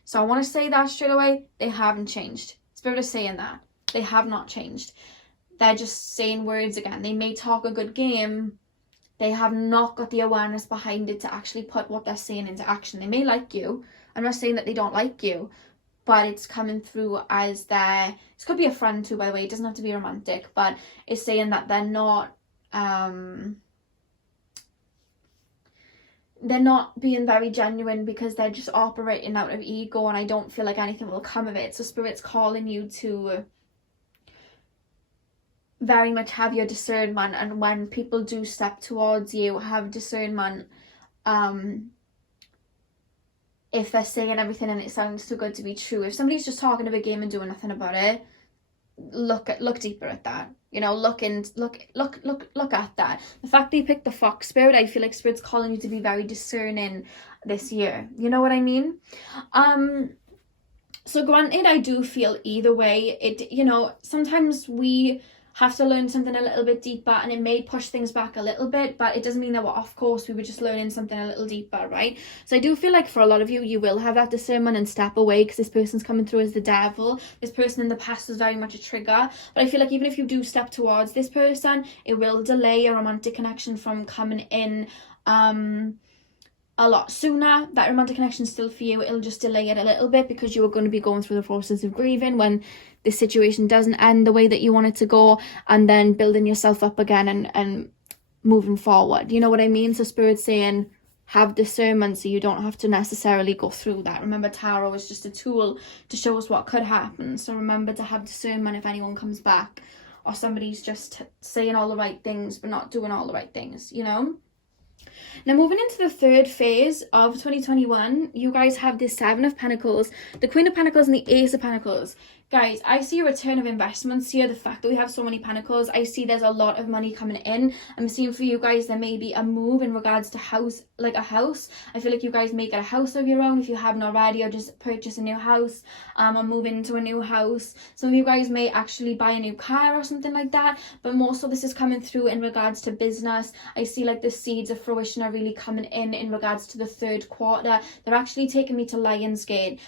So I want to say that straight away, they haven't changed. Spirit is saying that. They have not changed. They're just saying words again. They may talk a good game, they have not got the awareness behind it to actually put what they're saying into action. They may like you. I'm not saying that they don't like you, but it's coming through as this could be a friend too, by the way, it doesn't have to be romantic, but it's saying that they're not being very genuine, because they're just operating out of ego, and I don't feel like anything will come of it. So Spirit's calling you to very much have your discernment, and when people do step towards you, have discernment. If they're saying everything and it sounds too good to be true. If somebody's just talking a big game and doing nothing about it, look deeper at that. You know, look at that. The fact that you picked the Fox Spirit, I feel like Spirit's calling you to be very discerning this year. You know what I mean? So granted, I do feel either way, sometimes we have to learn something a little bit deeper, and it may push things back a little bit, but it doesn't mean that we're off course. We were just learning something a little deeper, right? So I do feel like for a lot of you, you will have that discernment and step away, because this person's coming through as the devil. This person in the past was very much a trigger, but I feel like even if you do step towards this person, it will delay a romantic connection from coming in a lot sooner. That romantic connection is still for you. It'll just delay it a little bit, because you are going to be going through the process of grieving when this situation doesn't end the way that you want it to go, and then building yourself up again and moving forward. You know what I mean? So Spirit's saying have discernment, so you don't have to necessarily go through that. Remember, tarot is just a tool to show us what could happen. So remember to have discernment if anyone comes back, or somebody's just saying all the right things but not doing all the right things, you know? Now, moving into the third phase of 2021, you guys have the Seven of Pentacles, the Queen of Pentacles, and the Ace of Pentacles. Guys, I see a return of investments here. The fact that we have so many pentacles, I see there's a lot of money coming in. I'm seeing for you guys there may be a move in regards to house, like a house. I feel like you guys may get a house of your own if you haven't already, or just purchase a new house or move into a new house. Some of you guys may actually buy a new car or something like that, but more so this is coming through in regards to business. I see like the seeds of fruition are really coming in regards to the third quarter. They're actually taking me to Lionsgate,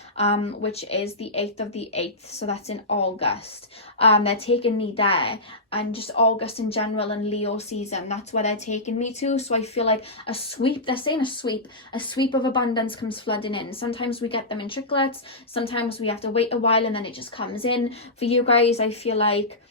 which is the 8th of the 8th, so that's in August. They're taking me there, and just August in general and Leo season, that's where they're taking me to. So I feel like a sweep, they're saying a sweep of abundance comes flooding in. Sometimes we get them in tricklets, sometimes we have to wait a while and then it just comes in. For you guys, I feel like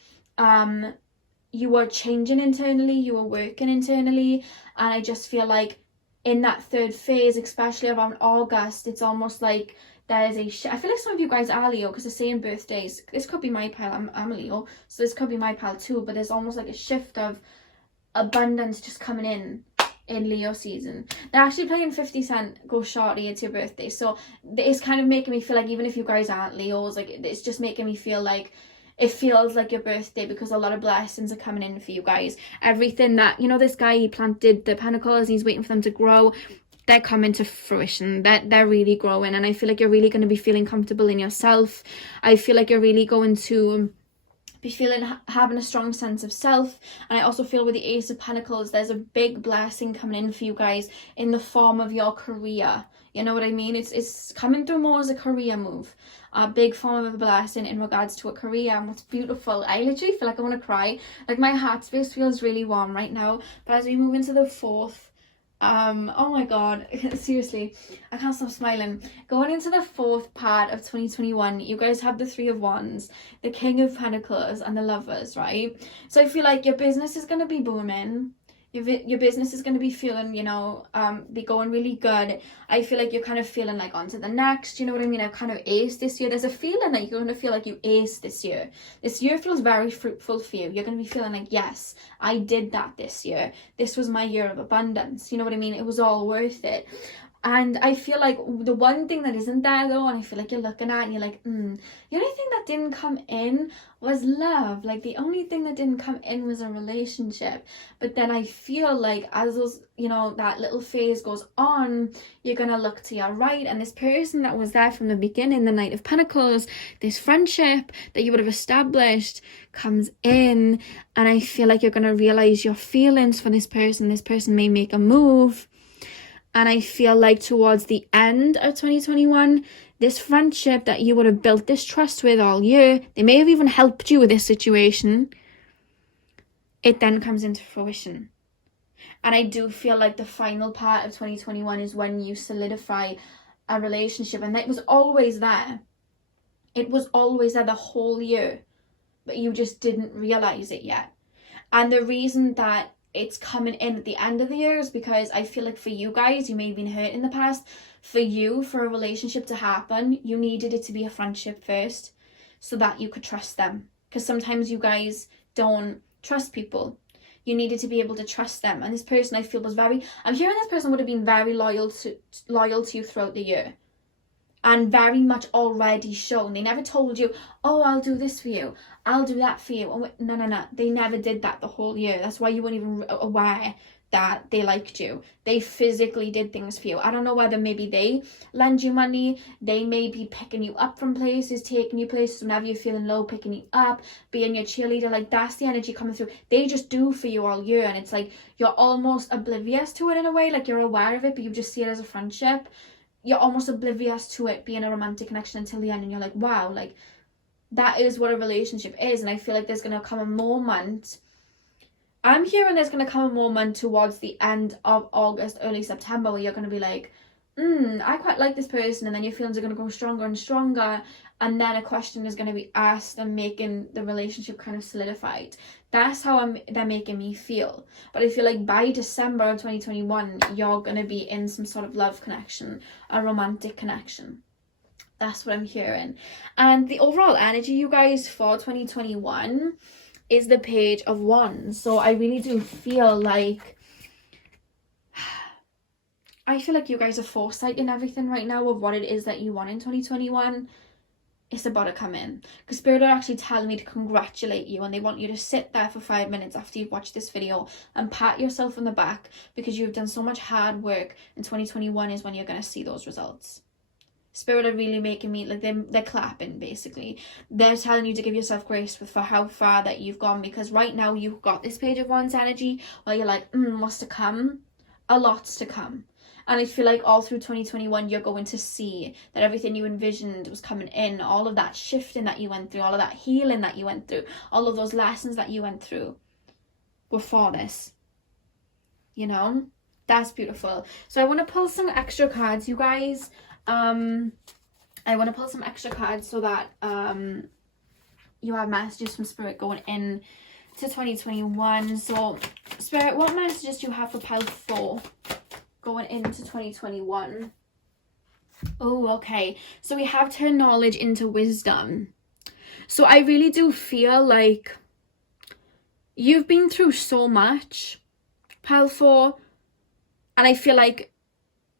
you are changing internally, you are working internally, and I just feel like in that third phase, especially around August, it's almost like there's I feel like some of you guys are Leo, because they're saying birthdays. This could be my pile. I'm a Leo, so this could be my pile too, but there's almost like a shift of abundance just coming in Leo season. They're actually playing 50 Cent Go Shorty, It's Your Birthday, so it's kind of making me feel like even if you guys aren't Leos, like it's just making me feel like it feels like your birthday because a lot of blessings are coming in for you guys. Everything that, you know, this guy, he planted the pentacles and he's waiting for them to grow. They're coming to fruition. They're really growing, and I feel like you're really going to be feeling comfortable in yourself. I feel like you're really going to be having a strong sense of self. And I also feel with the Ace of Pentacles, there's a big blessing coming in for you guys in the form of your career. You know what I mean? It's coming through more as a career move, a big form of a blessing in regards to a career. And what's beautiful, I literally feel like I want to cry. Like my heart space feels really warm right now. But as we move into the fourth, oh my god, seriously, I can't stop smiling. Going into the fourth part of 2021, you guys have the Three of Wands, the King of Pentacles, and the Lovers, right? So I feel like your business is going to be booming. Your business is going to be feeling, you know, be going really good. I feel like you're kind of feeling like on to the next, you know what I mean? I've kind of aced this year. There's a feeling that you're going to feel like you aced this year. This year feels very fruitful for you. You're going to be feeling like, yes, I did that this year. This was my year of abundance. You know what I mean? It was all worth it. And I feel like the one thing that isn't there though, and I feel like you're looking at and you're like, the only thing that didn't come in was love. Like the only thing that didn't come in was a relationship. But then I feel like as those, you know, that little phase goes on, you're going to look to your right, and this person that was there from the beginning, the Knight of Pentacles, this friendship that you would have established comes in, and I feel like you're going to realize your feelings for this person. This person may make a move. And I feel like towards the end of 2021, this friendship that you would have built this trust with all year, they may have even helped you with this situation, it then comes into fruition. And I do feel like the final part of 2021 is when you solidify a relationship. And it was always there. It was always there the whole year. But you just didn't realize it yet. And the reason that it's coming in at the end of the year is because I feel like for you guys, you may have been hurt in the past. For you, for a relationship to happen, you needed it to be a friendship first so that you could trust them. Because sometimes you guys don't trust people. You needed to be able to trust them. And this person, I feel, was I'm hearing this person would have been very loyal to you throughout the year. And very much already shown. They never told you, oh, I'll do this for you, I'll do that for you. Oh, no. They never did that the whole year. That's why you weren't even aware that they liked you. They physically did things for you. I don't know whether maybe they lend you money. They may be picking you up from places, taking you places whenever you're feeling low, picking you up, being your cheerleader. Like, that's the energy coming through. They just do for you all year. And it's like you're almost oblivious to it in a way. Like, you're aware of it, but you just see it as a friendship. You're almost oblivious to it being a romantic connection until the end, and you're like, wow, like that is what a relationship is. And I feel like there's going to come a moment, I'm hearing there's going to come a moment towards the end of August, early September, where you're going to be like, I quite like this person, and then your feelings are going to grow stronger and stronger, and then a question is going to be asked and making the relationship kind of solidified. That's how they're making me feel. But I feel like by December of 2021, you're going to be in some sort of love connection, a romantic connection. That's what I'm hearing. And the overall energy, you guys, for 2021 is the Page of Wands. So I really do feel like you guys are foresighting everything right now of what it is that you want in 2021. It's about to come in. Because Spirit are actually telling me to congratulate you, and they want you to sit there for 5 minutes after you've watched this video and pat yourself on the back because you've done so much hard work, and 2021 is when you're going to see those results. Spirit are really making me, like, they're clapping, basically. They're telling you to give yourself grace for how far that you've gone, because right now you've got this Page of Wands energy where you're like, what's to come? A lot's to come. And I feel like all through 2021, you're going to see that everything you envisioned was coming in. All of that shifting that you went through, all of that healing that you went through, all of those lessons that you went through were for this. You know? That's beautiful. So I want to pull some extra cards, you guys. I want to pull some extra cards so that you have messages from Spirit going in to 2021. So, Spirit, what messages do you have for pile 4? Going into 2021. Oh, okay. So we have turn knowledge into wisdom. So I really do feel like you've been through so much, pile 4. And I feel like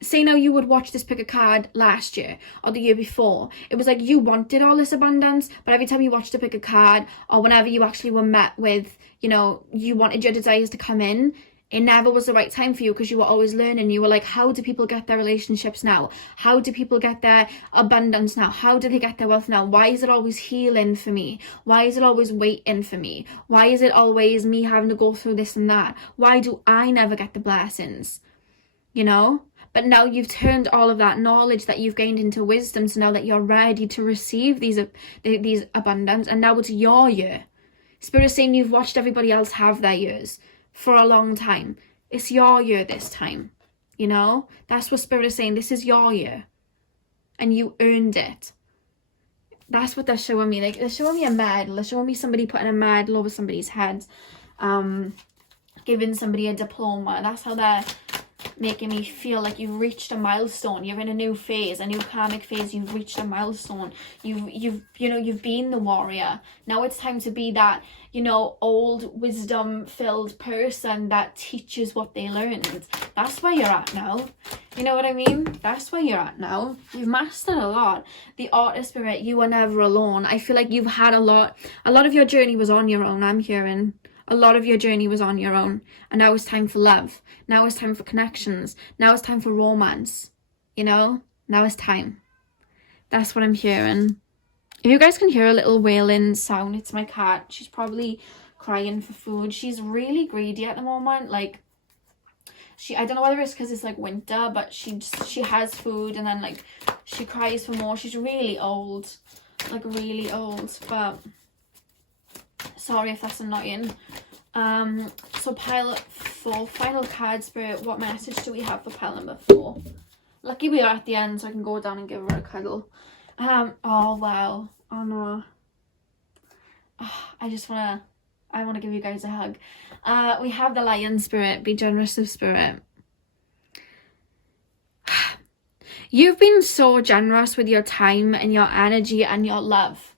say now you would watch this pick a card last year or the year before. It was like you wanted all this abundance, but every time you watched a pick a card, or whenever you actually were met with, you know, you wanted your desires to come in, it never was the right time for you, because you were always learning. You were like, how do people get their relationships now? How do people get their abundance now? How do they get their wealth now? Why is it always healing for me? Why is it always waiting for me? Why is it always me having to go through this and that? Why do I never get the blessings? You know? But now you've turned all of that knowledge that you've gained into wisdom, so now that you're ready to receive these abundance, and now it's your year. Spirit's saying you've watched everybody else have their years for a long time. It's your year this time, you know? That's what Spirit is saying. This is your year, and you earned it. That's what they're showing me. Like, they're showing me a medal. They're showing me somebody putting a medal over somebody's head, giving somebody a diploma. That's how they're making me feel like you've reached a milestone. You're in a new phase, a new karmic phase. You've reached a milestone. You've been the warrior. Now it's time to be that, you know, old wisdom filled person that teaches what they learned. That's where you're at now. You know what I mean? That's where you're at now. You've mastered a lot. The artist spirit, you were never alone. I feel like you've had a lot of your journey was on your own. I'm hearing a lot of your journey was on your own, and now it's time for love. Now it's time for connections. Now it's time for romance. You know? Now it's time. That's what I'm hearing. If you guys can hear a little wailing sound, it's my cat. She's probably crying for food. She's really greedy at the moment. Like, I don't know whether it's because it's like winter, but she has food, and then like she cries for more. She's really old. Like really old. But sorry if that's annoying. So pile 4, final card spirit. What message do we have for pile number 4? Lucky we are at the end, so I can go down and give her a cuddle. Oh wow. Oh no. I want to give you guys a hug. We have the lion spirit. Be generous of spirit. You've been so generous with your time and your energy and your love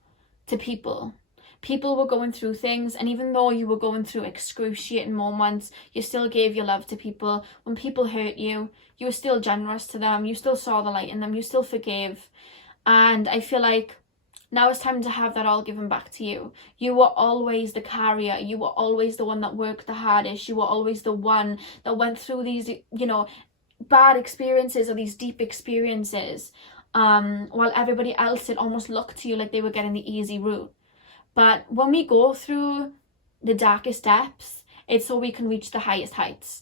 to people. People were going through things, and even though you were going through excruciating moments, you still gave your love to people. When people hurt you, you were still generous to them. You still saw the light in them. You still forgave. And I feel like now it's time to have that all given back to you. You were always the carrier. You were always the one that worked the hardest. You were always the one that went through these, you know, bad experiences or these deep experiences. While everybody else, it almost looked to you like they were getting the easy route. But when we go through the darkest depths, it's so we can reach the highest heights.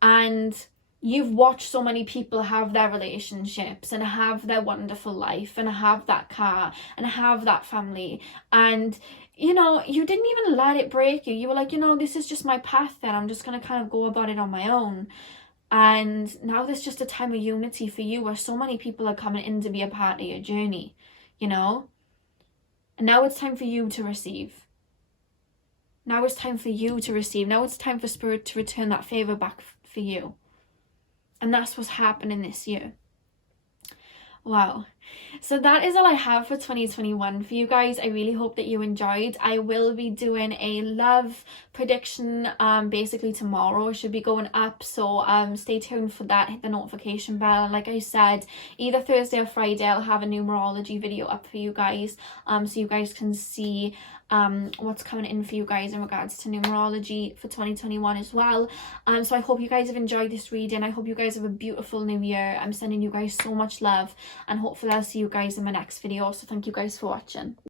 And you've watched so many people have their relationships and have their wonderful life and have that car and have that family. And, you know, you didn't even let it break you. You were like, you know, this is just my path, and I'm just going to kind of go about it on my own. And now there's just a time of unity for you, where so many people are coming in to be a part of your journey, you know? And now it's time for you to receive. Now it's time for you to receive. Now it's time for Spirit to return that favor back for you. And that's what's happening this year. Wow. So that is all I have for 2021 for you guys. I really hope that you enjoyed. I will be doing a love prediction basically tomorrow. It should be going up, so stay tuned for that. Hit the notification bell, and like I said, either Thursday or Friday I'll have a numerology video up for you guys, so you guys can see what's coming in for you guys in regards to numerology for 2021 as well. So I hope you guys have enjoyed this reading. I hope you guys have a beautiful new year. I'm sending you guys so much love, and hopefully I'll see you guys in my next video. So thank you guys for watching.